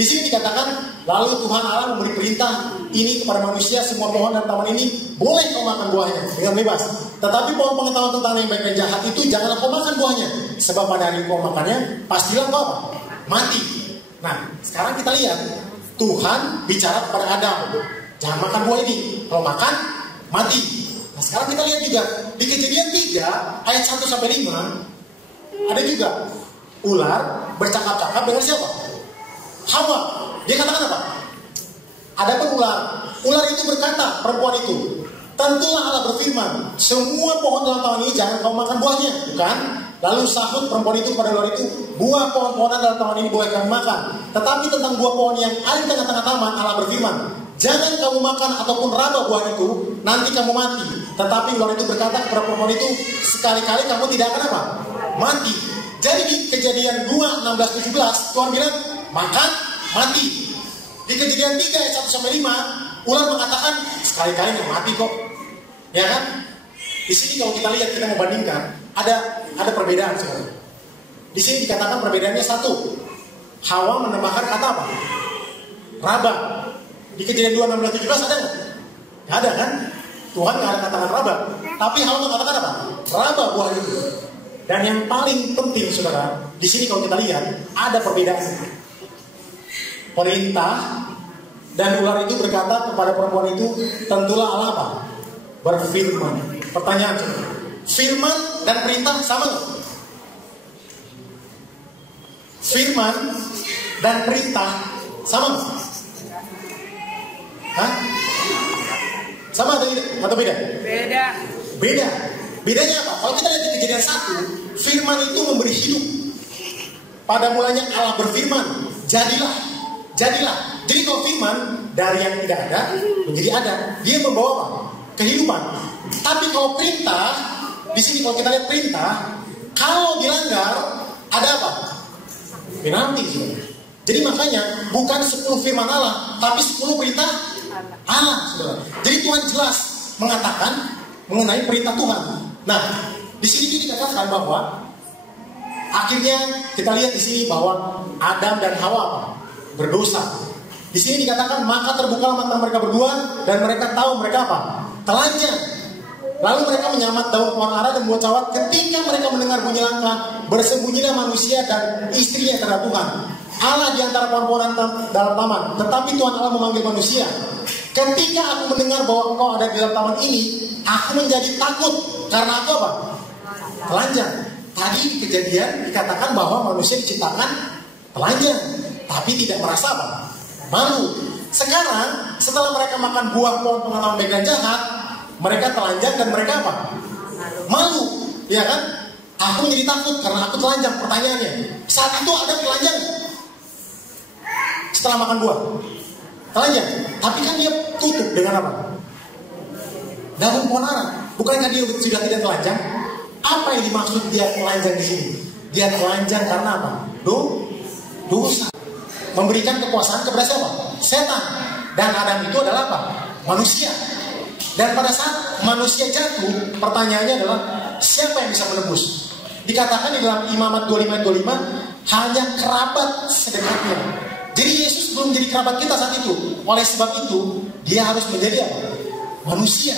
Di sini dikatakan, lalu Tuhan Allah memberi perintah ini kepada manusia, semua pohon dan taman ini boleh kau makan buahnya dengan bebas. Tetapi pohon pengetahuan tentang yang baik dan jahat itu janganlah kau makan buahnya, sebab pada hari kau makannya pastilah kau mati. Nah, sekarang kita lihat Tuhan bicara kepada Adam, jangan makan buah ini, kalau makan mati. Nah, sekarang kita lihat juga di Kejadian 3 ayat 1 sampai 5 ada juga ular bercakap-cakap dengan siapa? Hawa. Dia katakan apa? Ada pun ular itu berkata, perempuan itu, tentulah Allah berfirman, semua pohon dalam taman ini jangan kau makan buahnya, bukan? Lalu sahut perempuan itu kepada ular itu, buah pohon-pohonan dalam taman ini boleh kamu makan, tetapi tentang buah pohon yang ada di tengah-tengah taman, Allah berfirman, jangan kamu makan ataupun raba buah itu, nanti kamu mati. Tetapi ular itu berkata kepada perempuan itu, sekali-kali kamu tidak akan apa? Mati. Jadi di Kejadian 2, 16, 17, Tuhan bilang, makan, mati. Di Kejadian 3 ayat 1 sampai 5, ular mengatakan, sekali-kali nggak mati kok. Ya kan? Di sini kalau kita lihat, kita mau bandingkan, ada perbedaan sebenarnya. Di sini dikatakan perbedaannya satu. Hawa menambahkan kata apa? Raba. Di Kejadian 2, 16, 17 ada nggak? Nggak ada kan? Tuhan nggak ada katakan raba. Tapi Hawa mengatakan apa? Raba buah itu. Dan yang paling penting, saudara, di sini kalau kita lihat ada perbedaan. Perintah dan ular itu berkata kepada perempuan itu, tentulah Allah apa? Berfirman. Pertanyaan, firman dan perintah sama nggak? Firman dan perintah sama nggak? Hah? Sama atau beda? Beda. Beda. Bedanya apa? Kalau kita lihat di Kejadian 1, firman itu memberi hidup. Pada mulanya Allah berfirman, jadilah. Jadi kalau firman dari yang tidak ada menjadi ada, dia membawa apa? Kehidupan. Tapi kalau perintah, di sini kalau kita lihat perintah, kalau dilanggar ada apa? Penalti. Jadi makanya bukan 10 firman Allah, tapi 10 perintah Allah, saudara. Jadi Tuhan jelas mengatakan mengenai perintah Tuhan. Nah, di sini dikatakan bahwa akhirnya kita lihat di sini bahwa Adam dan Hawa berdosa. Di sini dikatakan maka terbukalah mata mereka berdua dan mereka tahu mereka apa? Telanjang. Lalu mereka menyamat daun pohon ara dan buah cawat. Ketika mereka mendengar bunyi langkah, bersembunyilah manusia dan istrinya terhadap Tuhan Allah di antara pohon-pohonan dalam taman. Tetapi Tuhan Allah memanggil manusia. Ketika aku mendengar bahwa engkau ada di dalam taman ini, aku menjadi takut. Karena aku apa? Telanjang. Tadi di Kejadian dikatakan bahwa manusia diciptakan telanjang, tapi tidak merasa apa? Malu. Sekarang setelah mereka makan buah pohon pengetahuan baik dan jahat, mereka telanjang dan mereka apa? Malu, ya kan? Aku menjadi takut karena aku telanjang. Pertanyaannya, saat itu ada telanjang setelah makan buah? Telanjang, tapi kan dia tutup dengan apa? Daun pohon ara. Bukankah dia sudah tidak telanjang? Apa yang dimaksud dia telanjang di sini? Dia telanjang karena apa? Dosa. Memberikan kekuasaan kepada siapa? Setan. Dan Adam itu adalah apa? Manusia. Dan pada saat manusia jatuh, pertanyaannya adalah siapa yang bisa menebus? Dikatakan di dalam Imamat 25:25, hanya kerabat sedekatnya. Jadi Yesus belum menjadi kerabat kita saat itu. Oleh sebab itu, dia harus menjadi apa? Manusia.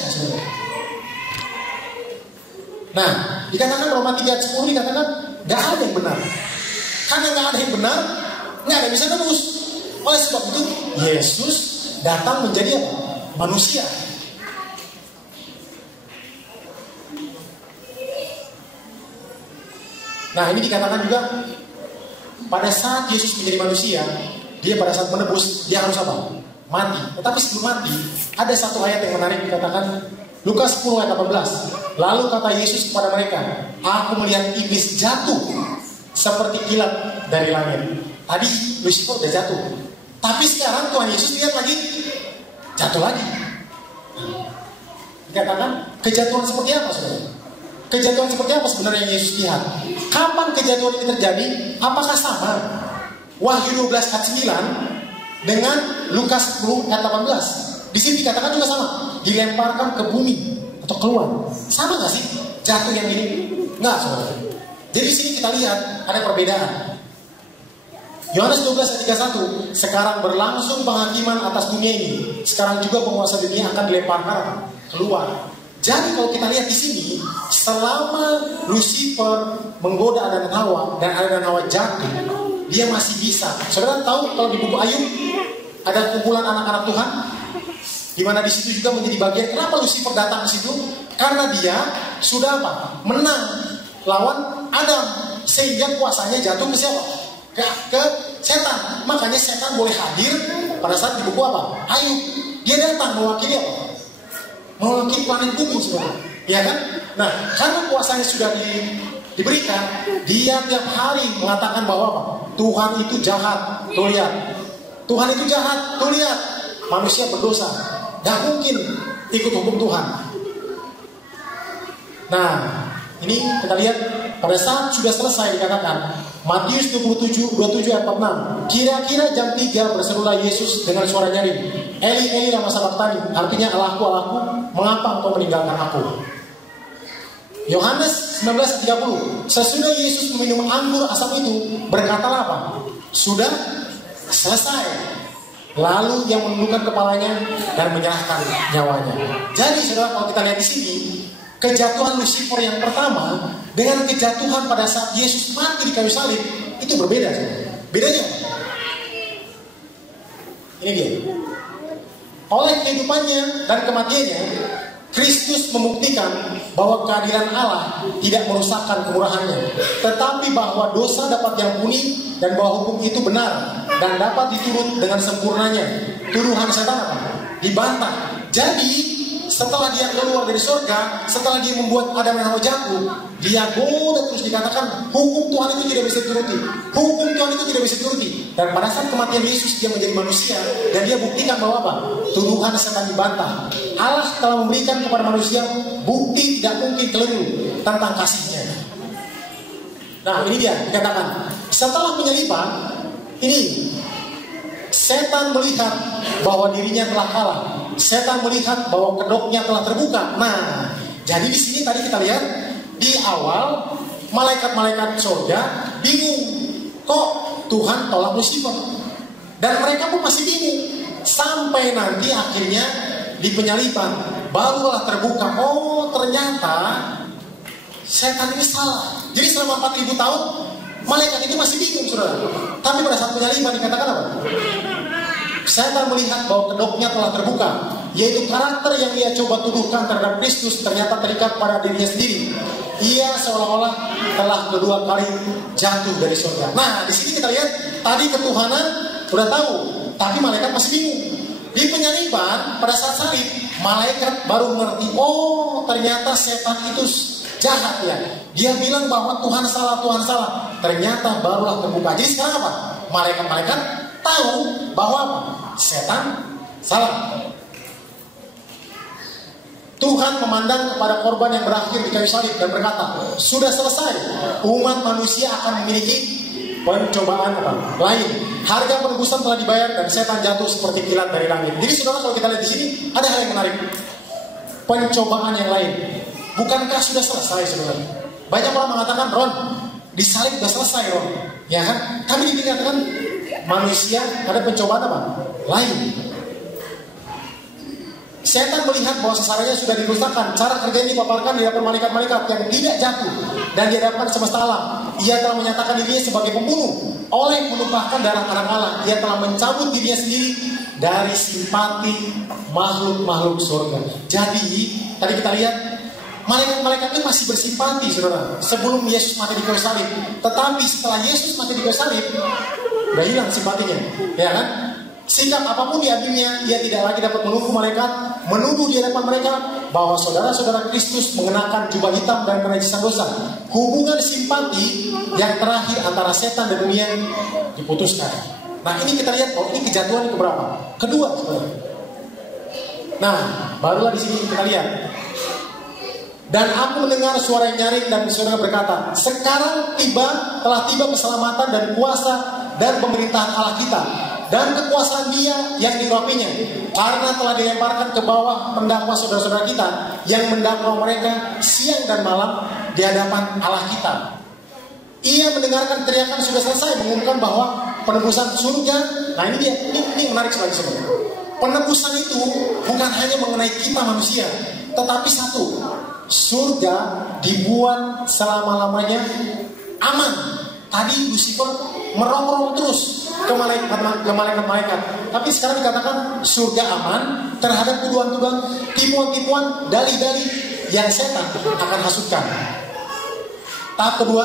Nah, dikatakan Roma 3 ayat 10 dikatakan gak ada yang benar. Karena gak ada yang benar, gak ada yang bisa tembus. Oleh sebab itu Yesus datang menjadi apa? Manusia. Nah, ini dikatakan juga pada saat Yesus menjadi manusia, dia pada saat menebus, dia harus apa? Mati. Tetapi sebelum mati, ada satu ayat yang menarik dikatakan Lukas 10 ayat 18. Lalu kata Yesus kepada mereka, aku melihat iblis jatuh seperti kilat dari langit. Tadi Lucifer udah jatuh, tapi sekarang Tuhan Yesus lihat lagi jatuh lagi. Dikatakan kejatuhan seperti apa, saudara? Kejatuhan seperti apa sebenarnya yang Yesus lihat? Kapan kejatuhan ini terjadi? Apakah sama Wahyu 12 ayat 9 dengan Lukas 10 ayat 18? Di sini dikatakan juga sama, dilemparkan ke bumi atau keluar. Sama nggak sih jatuh yang ini? Nggak, saudara. Jadi di sini kita lihat ada perbedaan. Yohanes 12 ayat 31, sekarang berlangsung penghakiman atas dunia ini. Sekarang juga penguasa dunia akan dilemparkan keluar. Jadi kalau kita lihat di sini, selama Lucifer menggoda Adam dan Hawa dan Adam dan Hawa jatuh, dia masih bisa. Saudara tahu kalau di buku Ayub ada kumpulan anak-anak Tuhan, di mana di situ juga menjadi bagian. Kenapa Lucifer datang ke situ? Karena dia sudah apa? Menang lawan Adam, sehingga kuasanya jatuh ke siapa? Ke setan. Makanya setan boleh hadir pada saat di buku apa? Ayub. Dia datang mewakili apa? Mewakili planet bumi, saudara. Ya kan? Nah, karena kuasanya sudah diberikan, dia tiap hari mengatakan bahwa apa? Tuhan itu jahat. Tuh lihat. Tuhan itu jahat. Tuh lihat. Manusia berdosa. Gak mungkin ikut hukum Tuhan. Nah, ini kita lihat pada saat sudah selesai dikatakan Matius 27 ayat 46. Kira-kira jam 3 berserulah Yesus dengan suara nyaring, Eli Eli lama sabachthani, artinya Allahku Allahku, mengapa engkau meninggalkan aku? Yohanes 19:30. Sesudah Yesus meminum anggur asam itu, berkatalah apa? Sudah selesai. Lalu ia menundukkan kepalanya dan menyerahkan nyawanya. Jadi saudara, kalau kita lihat di sini, kejatuhan Lucifer yang pertama dengan kejatuhan pada saat Yesus mati di kayu salib itu berbeda. Bedanya ini dia. Oleh kehidupannya dan kematiannya, Kristus membuktikan bahwa kehadiran Allah tidak merusakkan kemurahannya, tetapi bahwa dosa dapat diampuni dan bahwa hukum itu benar dan dapat diturut dengan sempurnanya. Tuduhan setan apa? Dibantah. Jadi setelah dia keluar dari surga, setelah dia membuat Adam dan Hawa jatuh, dia goda terus dikatakan hukum Tuhan itu tidak bisa dituruti. Hukum Tuhan itu tidak bisa dituruti. Dan pada saat kematian Yesus dia menjadi manusia dan dia buktikan bahwa apa? Tuduhan setan dibantah. Allah telah memberikan kepada manusia bukti tidak mungkin keliru tentang kasihnya. Nah, ini dia dikatakan setelah penyaliban ini setan melihat bahwa dirinya telah kalah. Setan melihat bahwa kedoknya telah terbuka. Nah, jadi di sini tadi kita lihat di awal malaikat-malaikat surga bingung, kok Tuhan tolak Lucifer? Dan mereka pun masih bingung sampai nanti akhirnya di penyaliban barulah terbuka. Oh, ternyata setan ini salah. Jadi selama 4000 tahun malaikat itu masih bingung, saudara. Tapi pada saat penyaliban dikatakan apa? Setan melihat bahwa kedoknya telah terbuka, yaitu karakter yang ia coba tuduhkan terhadap Kristus ternyata terikat pada dirinya sendiri. Ia seolah-olah telah kedua kali jatuh dari surga. Nah, di sini kita lihat tadi ketuhanan sudah tahu, tapi malaikat masih bingung. Di penyaliban pada saat salib, malaikat baru mengerti, oh ternyata setan itu jahat ya. Dia bilang bahwa Tuhan salah. Ternyata barulah terbuka. Jadi sekarang apa? Malaikat-malaikat tahu bahwa setan salah. Tuhan memandang kepada korban yang berakhir di kayu salib dan berkata, sudah selesai. Umat manusia akan memiliki pencobaan lain. Harga penebusan telah dibayar dan setan jatuh seperti kilat dari langit. Jadi saudara, kalau kita lihat di sini ada hal yang menarik. Pencobaan yang lain. Bukankah sudah selesai, saudara? Banyak orang mengatakan, Ron, di salib sudah selesai, Ron. Ya kan? Kami dikatakan manusia ada pencobaan apa? Lain. Setan melihat bahwa sasarannya sudah dirusakkan. Cara kerja ini dipaparkan di hadapan malaikat-malaikat yang tidak jatuh dan di hadapan semesta alam. Ia telah menyatakan dirinya sebagai pembunuh. Oleh menumpahkan darah anak Allah, ia telah mencabut dirinya sendiri dari simpati makhluk-makhluk surga. Jadi, tadi kita lihat malaikat-malaikat itu masih bersimpati, saudara, sebelum Yesus mati di kayu salib. Tetapi setelah Yesus mati di kayu salib, udah hilang simpatinya, ya kan? Sikap apapun diambilnya, ia tidak lagi dapat menunggu malaikat, menuduh di hadapan mereka bahwa saudara-saudara Kristus mengenakan jubah hitam dan penajisan dosa. Hubungan simpati yang terakhir antara setan dan dunia diputuskan. Nah, ini kita lihat, oh, ini kejatuhan yang keberapa? Kedua, saudara. Nah, barulah di sini kita lihat. Dan aku mendengar suara yang nyaring dan saudara berkata, sekarang telah tiba keselamatan dan kuasa dan pemerintahan Allah kita dan kekuasaan Dia yang dirapinya, karena telah dilemparkan ke bawah pendakwa saudara-saudara kita yang mendakwa mereka siang dan malam di hadapan Allah kita. Ia mendengarkan teriakan sudah selesai, mengumumkan bahwa penebusan surga. Nah, ini dia, ini menarik sekali sebenarnya. Penebusan itu bukan hanya mengenai kita manusia, tetapi satu, surga dibuat selama-lamanya aman. Tadi Lucifer merongrong terus ke malaikat-malaikat. Tapi sekarang dikatakan surga aman terhadap tuduhan-tuduhan, tipuan-tipuan, dalih-dalih yang setan akan hasutkan. Tahap kedua,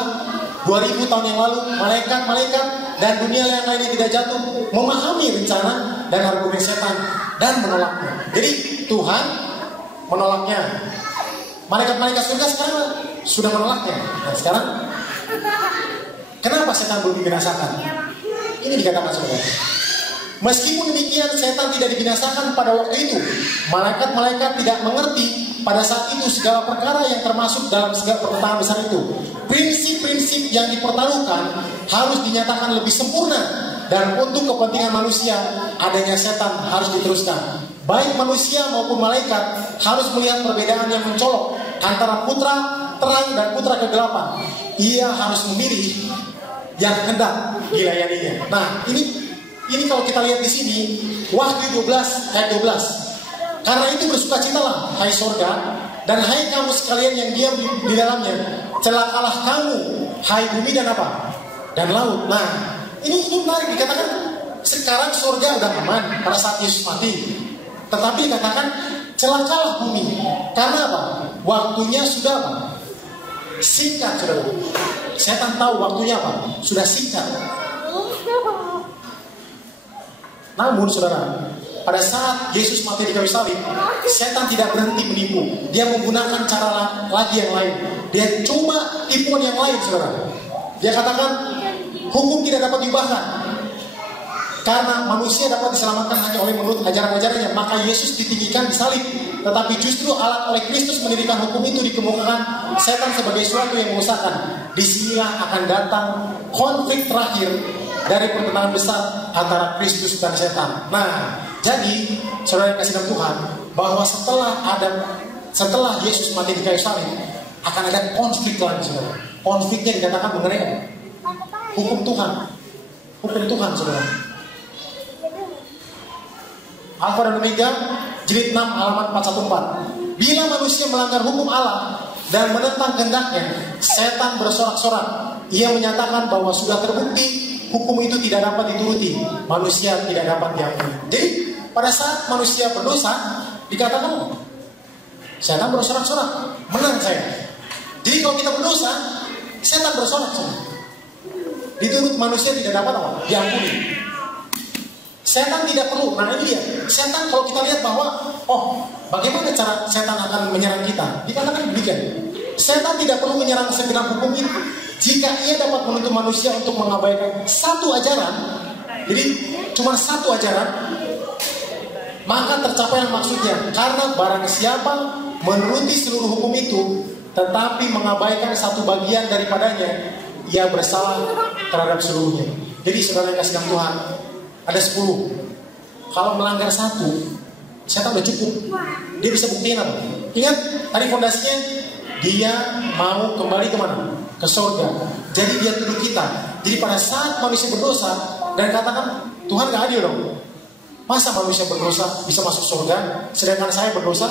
2000 tahun yang lalu, malaikat-malaikat dan dunia yang lainnya tidak jatuh memahami rencana dan argumen setan dan menolaknya. Jadi Tuhan menolaknya. Malaikat-malaikat surga sekarang sudah menolaknya. Nah, sekarang kenapa setan belum dibinasakan? Ini dikatakan saudara. Meskipun demikian, setan tidak dibinasakan pada waktu itu. Malaikat-malaikat tidak mengerti pada saat itu segala perkara yang termasuk dalam segala pertentangan besar itu. Prinsip-prinsip yang dipertaruhkan harus dinyatakan lebih sempurna, dan untuk kepentingan manusia, adanya setan harus diteruskan. Baik manusia maupun malaikat harus melihat perbedaan yang mencolok antara putra terang dan putra kegelapan. Ia harus memilih yang hendak dilayaninya. Nah, ini kalau kita lihat di sini, Wahyu 12 ayat 12. Karena itu bersukacitalah, hai sorga, dan hai kamu sekalian yang diam di dalamnya. Celakalah kamu, hai bumi dan apa? Dan laut. Nah, ini menarik dikatakan. Sekarang sorga udah aman pada saat Yesus mati. Tetapi dikatakan celakalah bumi. Karena apa? Waktunya sudah apa? Singkat, saudara. Setan tahu waktunya apa? Sudah singkat. Namun, saudara, pada saat Yesus mati di kayu salib, setan tidak berhenti menipu. Dia menggunakan cara lagi yang lain. Dia cuma tipuan yang lain, saudara. Dia katakan hukum tidak dapat diubahkan, karena manusia dapat diselamatkan hanya oleh menurut ajaran-ajarannya. Maka Yesus ditinggikan di salib. Tetapi justru alat oleh Kristus mendirikan hukum itu dikemukakan setan sebagai suatu yang mengusahakan. Disinilah akan datang konflik terakhir dari pertentangan besar antara Kristus dan setan. Nah, jadi saudara yang kasih dalam Tuhan, bahwa setelah Yesus mati di kayu salib, akan ada konflik lagi, saudara. Konfliknya dikatakan mengenai hukum Tuhan. Hukum Tuhan, saudara. Alfa dan Omega, jilid 6 halaman 414. Bila manusia melanggar hukum Allah dan menentang kehendaknya, setan bersorak-sorak. Ia menyatakan bahwa sudah terbukti hukum itu tidak dapat dituruti, manusia tidak dapat diampuni. Jadi pada saat manusia berdosa, dikatakan setan bersorak-sorak, menang saya. Jadi kalau kita berdosa, setan bersorak-sorak. Diturut manusia tidak dapat apa? Diampuni. Setan tidak perlu. Nah, ini dia. Setan kalau kita lihat bahwa, bagaimana cara setan akan menyerang kita? Dikatakan demikian. Setan tidak perlu menyerang segenap hukum itu. Jika ia dapat menuntut manusia untuk mengabaikan satu ajaran, jadi cuma satu ajaran, maka tercapai maksudnya. Karena barang siapa menuruti seluruh hukum itu, tetapi mengabaikan satu bagian daripadanya, ia bersalah terhadap seluruhnya. Jadi saudara yang kasih dalam Tuhan, ada 10. Kalau melanggar satu, setan udah cukup. Dia bisa buktiin apa? Ingat, tadi fondasinya, dia mau kembali kemana? Ke surga. Jadi dia tuduh kita. Jadi pada saat manusia berdosa dan katakan, Tuhan gak adil dong. Masa manusia berdosa bisa masuk surga, sedangkan saya berdosa,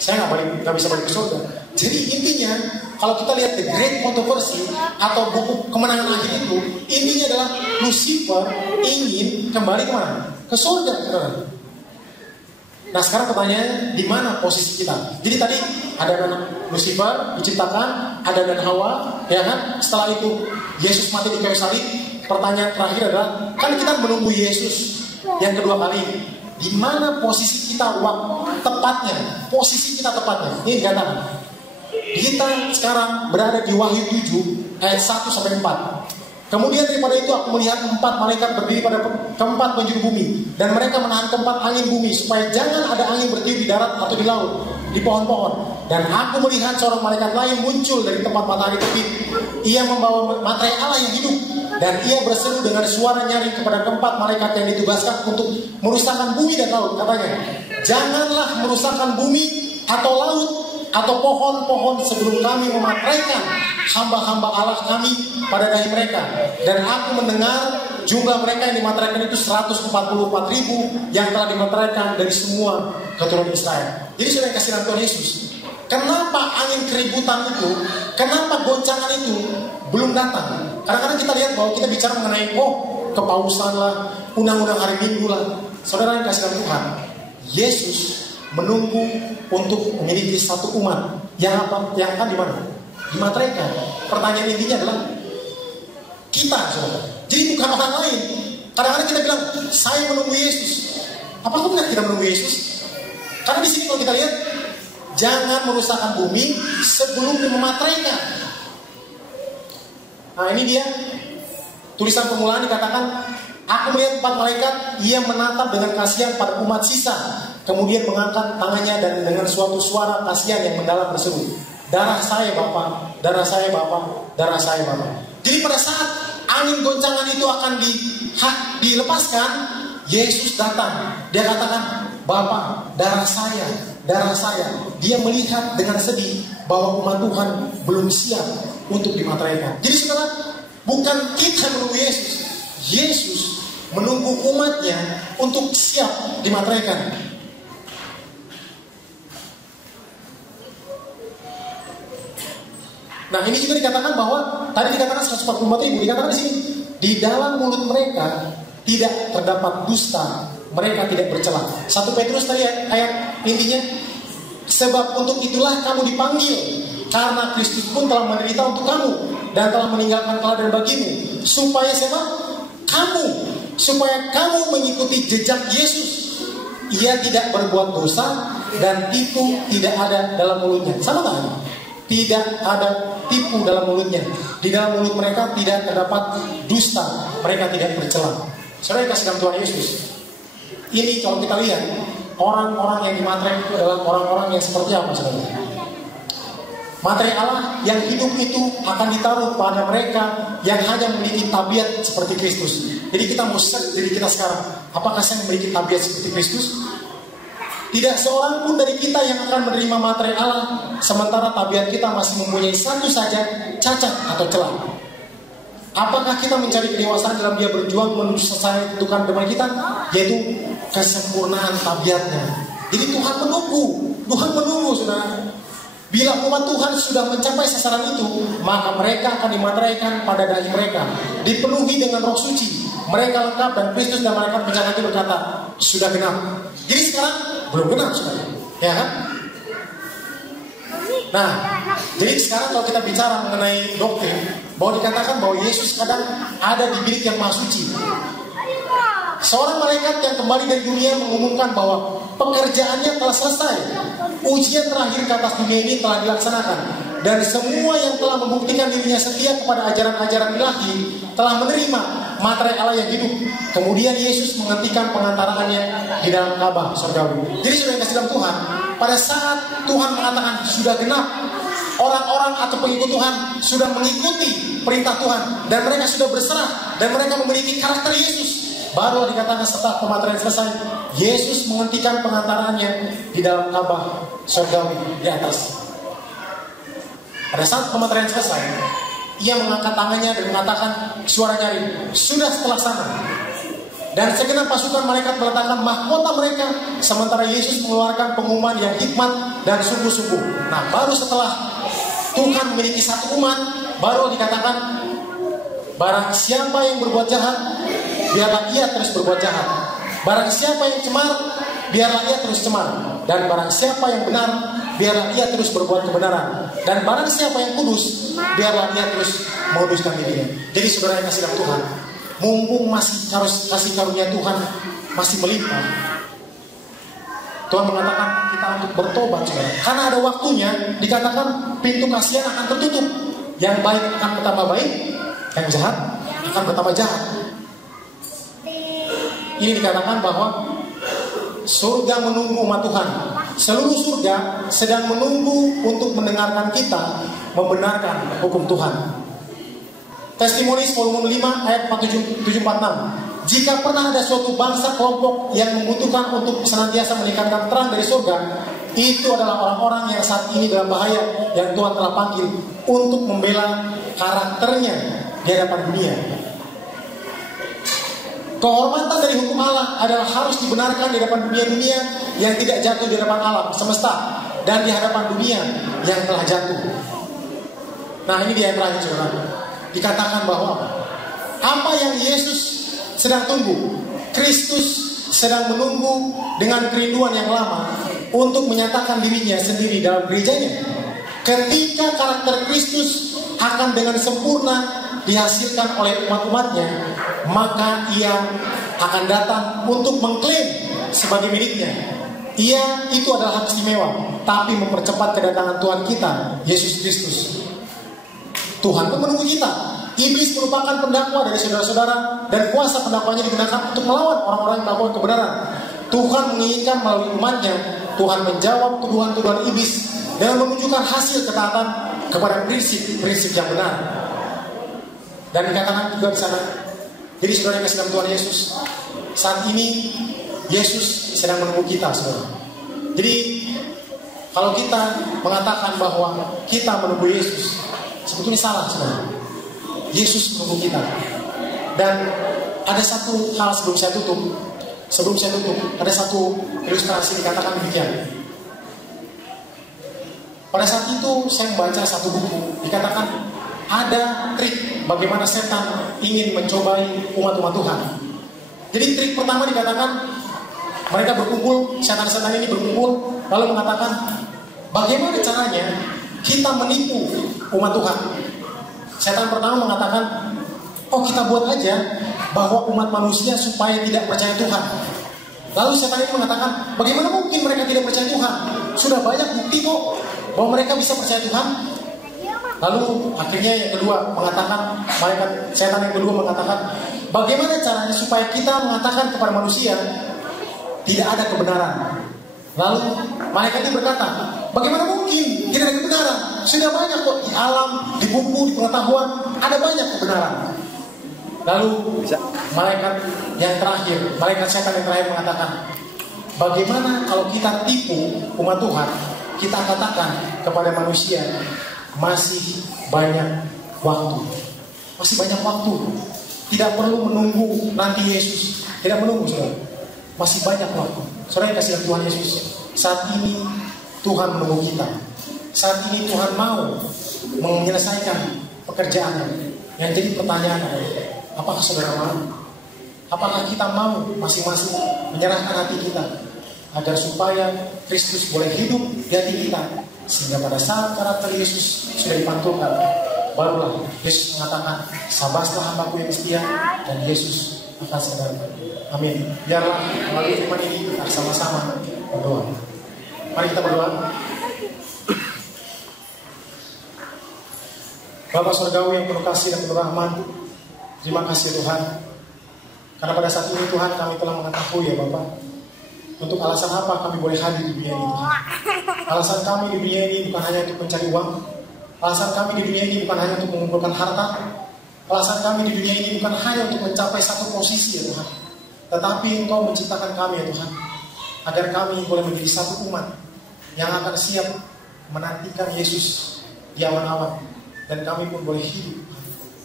saya nggak bisa balik ke surga. Jadi intinya, kalau kita lihat The Great Controversy atau buku Kemenangan Akhir itu, intinya adalah Lucifer ingin kembali kemana? Ke surga. Nah sekarang pertanyaannya, di mana posisi kita? Jadi tadi ada anak Lucifer diciptakan, ada dan Hawa, ya kan? Setelah itu Yesus mati di kayu salib. Pertanyaan terakhir adalah, kan kita menunggu Yesus yang kedua kali. Di mana posisi kita tepatnya? Posisi kita tepatnya. Ini dikatakan. Kita sekarang berada di Wahyu 7 ayat 1 sampai 4. Kemudian daripada itu aku melihat 4 malaikat berdiri pada keempat penjuru bumi, dan mereka menahan keempat angin bumi supaya jangan ada angin bertiup di darat atau di laut, di pohon-pohon. Dan aku melihat seorang malaikat lain muncul dari tempat matahari terbit. Ia membawa materai Allah yang hidup, dan ia berseru dengan suara nyaring kepada keempat malaikat yang ditugaskan untuk merusakkan bumi dan laut. Katanya, janganlah merusakkan bumi atau laut atau pohon-pohon sebelum kami memateraikan hamba-hamba Allah kami pada dahi mereka. Dan aku mendengar jumlah mereka yang dimateraikan itu 144.000 yang telah dimateraikan dari semua keturunan Israel. Jadi sudah kasih Tuhan Yesus. Kenapa angin keributan itu, kenapa goncangan itu belum datang? Kadang-kadang kita lihat bahwa kita bicara mengenai kepausan lah, undang-undang hari Minggu lah. Saudara yang kasih Tuhan, Yesus menunggu untuk memiliki satu umat yang akan di mana? Dimateraikan. Pertanyaan intinya adalah kita, saudara. Jadi bukan orang lain. Kadang-kadang kita bilang, saya menunggu Yesus. Apakah benar kita menunggu Yesus? Karena di sini kalau kita lihat, jangan merusakkan bumi sebelum memateraikan. Nah ini dia tulisan permulaan dikatakan, aku melihat 4 malaikat, ia menatap dengan kasihan pada umat sisa, kemudian mengangkat tangannya dan dengan suatu suara kasihan yang mendalam berseru, darah saya Bapa, darah saya Bapa, darah saya Bapa. Jadi pada saat angin goncangan itu akan dilepaskan, Yesus datang. Dia katakan, Bapa, darah saya, darah saya. Dia melihat dengan sedih bahwa umat Tuhan belum siap untuk dimateraikan. Jadi saudara, bukan kita menunggu Yesus. Yesus menunggu umatnya untuk siap dimateraikan. Nah ini juga dikatakan bahwa tadi dikatakan 144.000, dikatakan di sini di dalam mulut mereka tidak terdapat dusta, mereka tidak bercela. 1 Petrus tadi ayat intinya, sebab untuk itulah kamu dipanggil, karena Kristus pun telah menderita untuk kamu dan telah meninggalkan teladan bagimu, supaya siapa? Supaya kamu mengikuti jejak Yesus. Ia tidak berbuat dosa dan tipu tidak ada dalam mulutnya. Sama kan? Tidak ada tipu dalam mulutnya. Di dalam mulut mereka tidak terdapat dusta, mereka tidak bercela. Saudara kasih dalam Tuhan Yesus. Ini kalau kita lihat, orang-orang yang dimaterai itu adalah orang-orang yang seperti apa, saudara? Materai Allah yang hidup itu akan ditaruh pada mereka yang hanya memiliki tabiat seperti Kristus. Jadi kita mau cek diri kita sekarang, apakah saya memiliki tabiat seperti Kristus? Tidak seorang pun dari kita yang akan menerima materai Allah, sementara tabiat kita masih mempunyai satu saja cacat atau celah. Apakah kita mencari kedewasaan dalam Dia berjuang menuju selesai tentukan depan kita, yaitu kesempurnaan tabiatnya. Jadi Tuhan menunggu, saudara. Bila umat Tuhan sudah mencapai sasaran itu, maka mereka akan dimateraikan pada dahi mereka, dipenuhi dengan Roh Suci. Mereka lengkap dan Kristus dan malaikat penjaga itu berkata, sudah genap. Jadi sekarang belum genap, saudara. Ya kan? Nah, jadi sekarang kalau kita bicara mengenai doktrin, bahwa dikatakan bahwa Yesus kadang ada di bilik yang maha suci. Seorang malaikat yang kembali dari dunia mengumumkan bahwa pekerjaannya telah selesai. Ujian terakhir ke atas dunia ini telah dilaksanakan. Dan semua yang telah membuktikan dirinya setia kepada ajaran-ajaran ilahi telah menerima materai Allah yang hidup. Kemudian Yesus menghentikan pengantaraannya di dalam Ka'bah surgawi. Jadi sudah dikasih dalam Tuhan, pada saat Tuhan mengatakan sudah genap, orang-orang atau pengikut Tuhan sudah mengikuti perintah Tuhan dan mereka sudah berserah dan mereka memiliki karakter Yesus. Baru dikatakan setelah pematerai selesai, Yesus menghentikan pengantaraannya di dalam Ka'bah surgawi di atas. Pada saat pematerai selesai, ia mengangkat tangannya dan mengatakan suara nyaring, sudah terlaksana. Dan segenap pasukan malaikat meletakkan mahkota mereka, sementara Yesus mengeluarkan pengumuman yang hikmat dan sungguh-sungguh. Nah, baru setelah Tuhan memiliki satu umat, baru dikatakan, barang siapa yang berbuat jahat, biarlah ia terus berbuat jahat. Barang siapa yang cemar, biarlah ia terus cemar. Dan barang siapa yang benar, biarlah ia terus berbuat kebenaran. Dan barang siapa yang kudus, biarlah ia terus menguduskan dirinya. Jadi saudara yang kasih dalam Tuhan, mumpung masih kasih karunia Tuhan masih melimpah, Tuhan mengatakan kita untuk bertobat, saudara. Karena ada waktunya, dikatakan pintu kasihan akan tertutup. Yang baik akan bertambah baik, yang jahat akan bertambah jahat. Ini dikatakan bahwa surga menunggu umat Tuhan. Seluruh surga sedang menunggu untuk mendengarkan kita membenarkan hukum Tuhan. Testimoni volume 5 ayat 746. Jika pernah ada suatu bangsa kelompok yang membutuhkan untuk senantiasa meningkatkan terang dari surga, itu adalah orang-orang yang saat ini dalam bahaya, yang Tuhan telah panggil untuk membela karakternya di hadapan dunia. Kehormatan dari hukum Allah adalah harus dibenarkan di hadapan dunia-dunia yang tidak jatuh di hadapan alam semesta dan di hadapan dunia yang telah jatuh. Nah, ini dia yang terakhir, saudara. Dikatakan bahwa apa yang Yesus sedang tunggu, Kristus sedang menunggu dengan kerinduan yang lama untuk menyatakan dirinya sendiri dalam gerejanya. Ketika karakter Kristus akan dengan sempurna dihasilkan oleh umat-umatnya, maka ia akan datang untuk mengklaim sebagai miliknya. Ia itu adalah hak istimewa, tapi mempercepat kedatangan Tuhan kita, Yesus Kristus. Tuhan pun menunggu kita. Iblis merupakan pendakwa dari saudara-saudara, dan kuasa pendakwanya digunakan untuk melawan orang-orang yang melakukan kebenaran. Tuhan menginginkan melalui umatnya, Tuhan menjawab tuduhan-tuduhan iblis dengan menunjukkan hasil ketaatan kepada prinsip-prinsip yang benar. Dan dikatakan juga di sana. Jadi saudara yang kasih dalam Tuhan Yesus, saat ini Yesus sedang menunggu kita, saudara. Jadi kalau kita mengatakan bahwa kita menunggu Yesus, sebetulnya salah, saudara. Yesus menunggu kita. Dan ada satu hal sebelum saya tutup, ada satu ilustrasi dikatakan demikian. Pada saat itu saya membaca satu buku, dikatakan ada trik bagaimana setan ingin mencobai umat-umat Tuhan. Jadi trik pertama dikatakan mereka berkumpul, setan-setan ini berkumpul, lalu mengatakan bagaimana caranya kita menipu umat Tuhan. Setan pertama mengatakan, oh kita buat aja bahwa umat manusia supaya tidak percaya Tuhan. Lalu setan ini mengatakan, bagaimana mungkin mereka tidak percaya Tuhan? Sudah banyak bukti kok bahwa mereka bisa percaya Tuhan. Lalu akhirnya yang kedua mengatakan, setan yang kedua mengatakan, bagaimana caranya supaya kita mengatakan kepada manusia tidak ada kebenaran. Lalu malaikat ini berkata, bagaimana mungkin tidak ada kebenaran? Sudah banyak kok di alam, di buku, di pengetahuan, ada banyak kebenaran. Lalu malaikat yang terakhir, malaikat setan yang terakhir mengatakan, bagaimana kalau kita tipu umat Tuhan? Kita katakan kepada manusia, masih banyak waktu. Masih banyak waktu. Tidak perlu menunggu nanti Yesus. Tidak menunggu, saudara. Masih banyak waktu. Saudara yang kasih Tuhan Yesus, saat ini Tuhan menunggu kita. Saat ini Tuhan mau menyelesaikan pekerjaannya. Yang jadi pertanyaan adalah, apakah saudara mau? Apakah kita mau masing-masing menyerahkan hati kita agar supaya Kristus boleh hidup di hati kita, sehingga pada saat karakter Yesus sudah dipantulkan, barulah Yesus mengatakan, sabarlah hambaku yang setia, dan Yesus akan sadarkan. Amin. Biarlah melalui firman ini kita sama-sama berdoa. Mari kita berdoa. Bapa Surgawi yang penuh kasih dan penuh rahmat, terima kasih Tuhan, karena pada saat ini Tuhan kami telah mengetahui ya Bapak, untuk alasan apa kami boleh hadir di dunia ini Tuhan. Alasan kami di dunia ini bukan hanya untuk mencari uang. Alasan kami di dunia ini bukan hanya untuk mengumpulkan harta. Alasan kami di dunia ini bukan hanya untuk mencapai satu posisi ya Tuhan, tetapi Engkau menciptakan kami ya Tuhan, agar kami boleh menjadi satu umat yang akan siap menantikan Yesus di awan-awan, dan kami pun boleh hidup.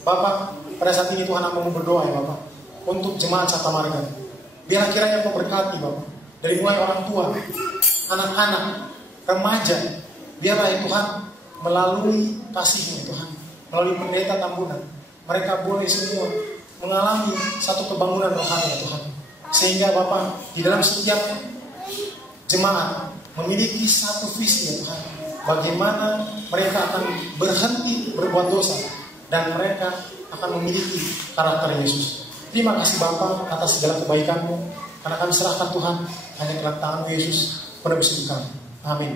Bapak, pada saat ini Tuhan aku mau berdoa ya Bapak, untuk jemaat Sata Marga. Biarlah kiranya Kau berkati Bapak, dari mulai orang tua, anak-anak, remaja. Biarlah ya Tuhan, melalui kasih-Mu Tuhan, melalui pendeta Tambunan, mereka boleh semua mengalami satu kebangunan rohani ya Tuhan. Sehingga Bapak, di dalam setiap jemaat memiliki satu visi ya Tuhan, bagaimana mereka akan berhenti berbuat dosa dan mereka akan memiliki karakter Yesus. Terima kasih Bapa atas segala kebaikan-Mu, karena kami serahkan Tuhan hanya ke dalam tangan Yesus, penebus hidup kami. Amin.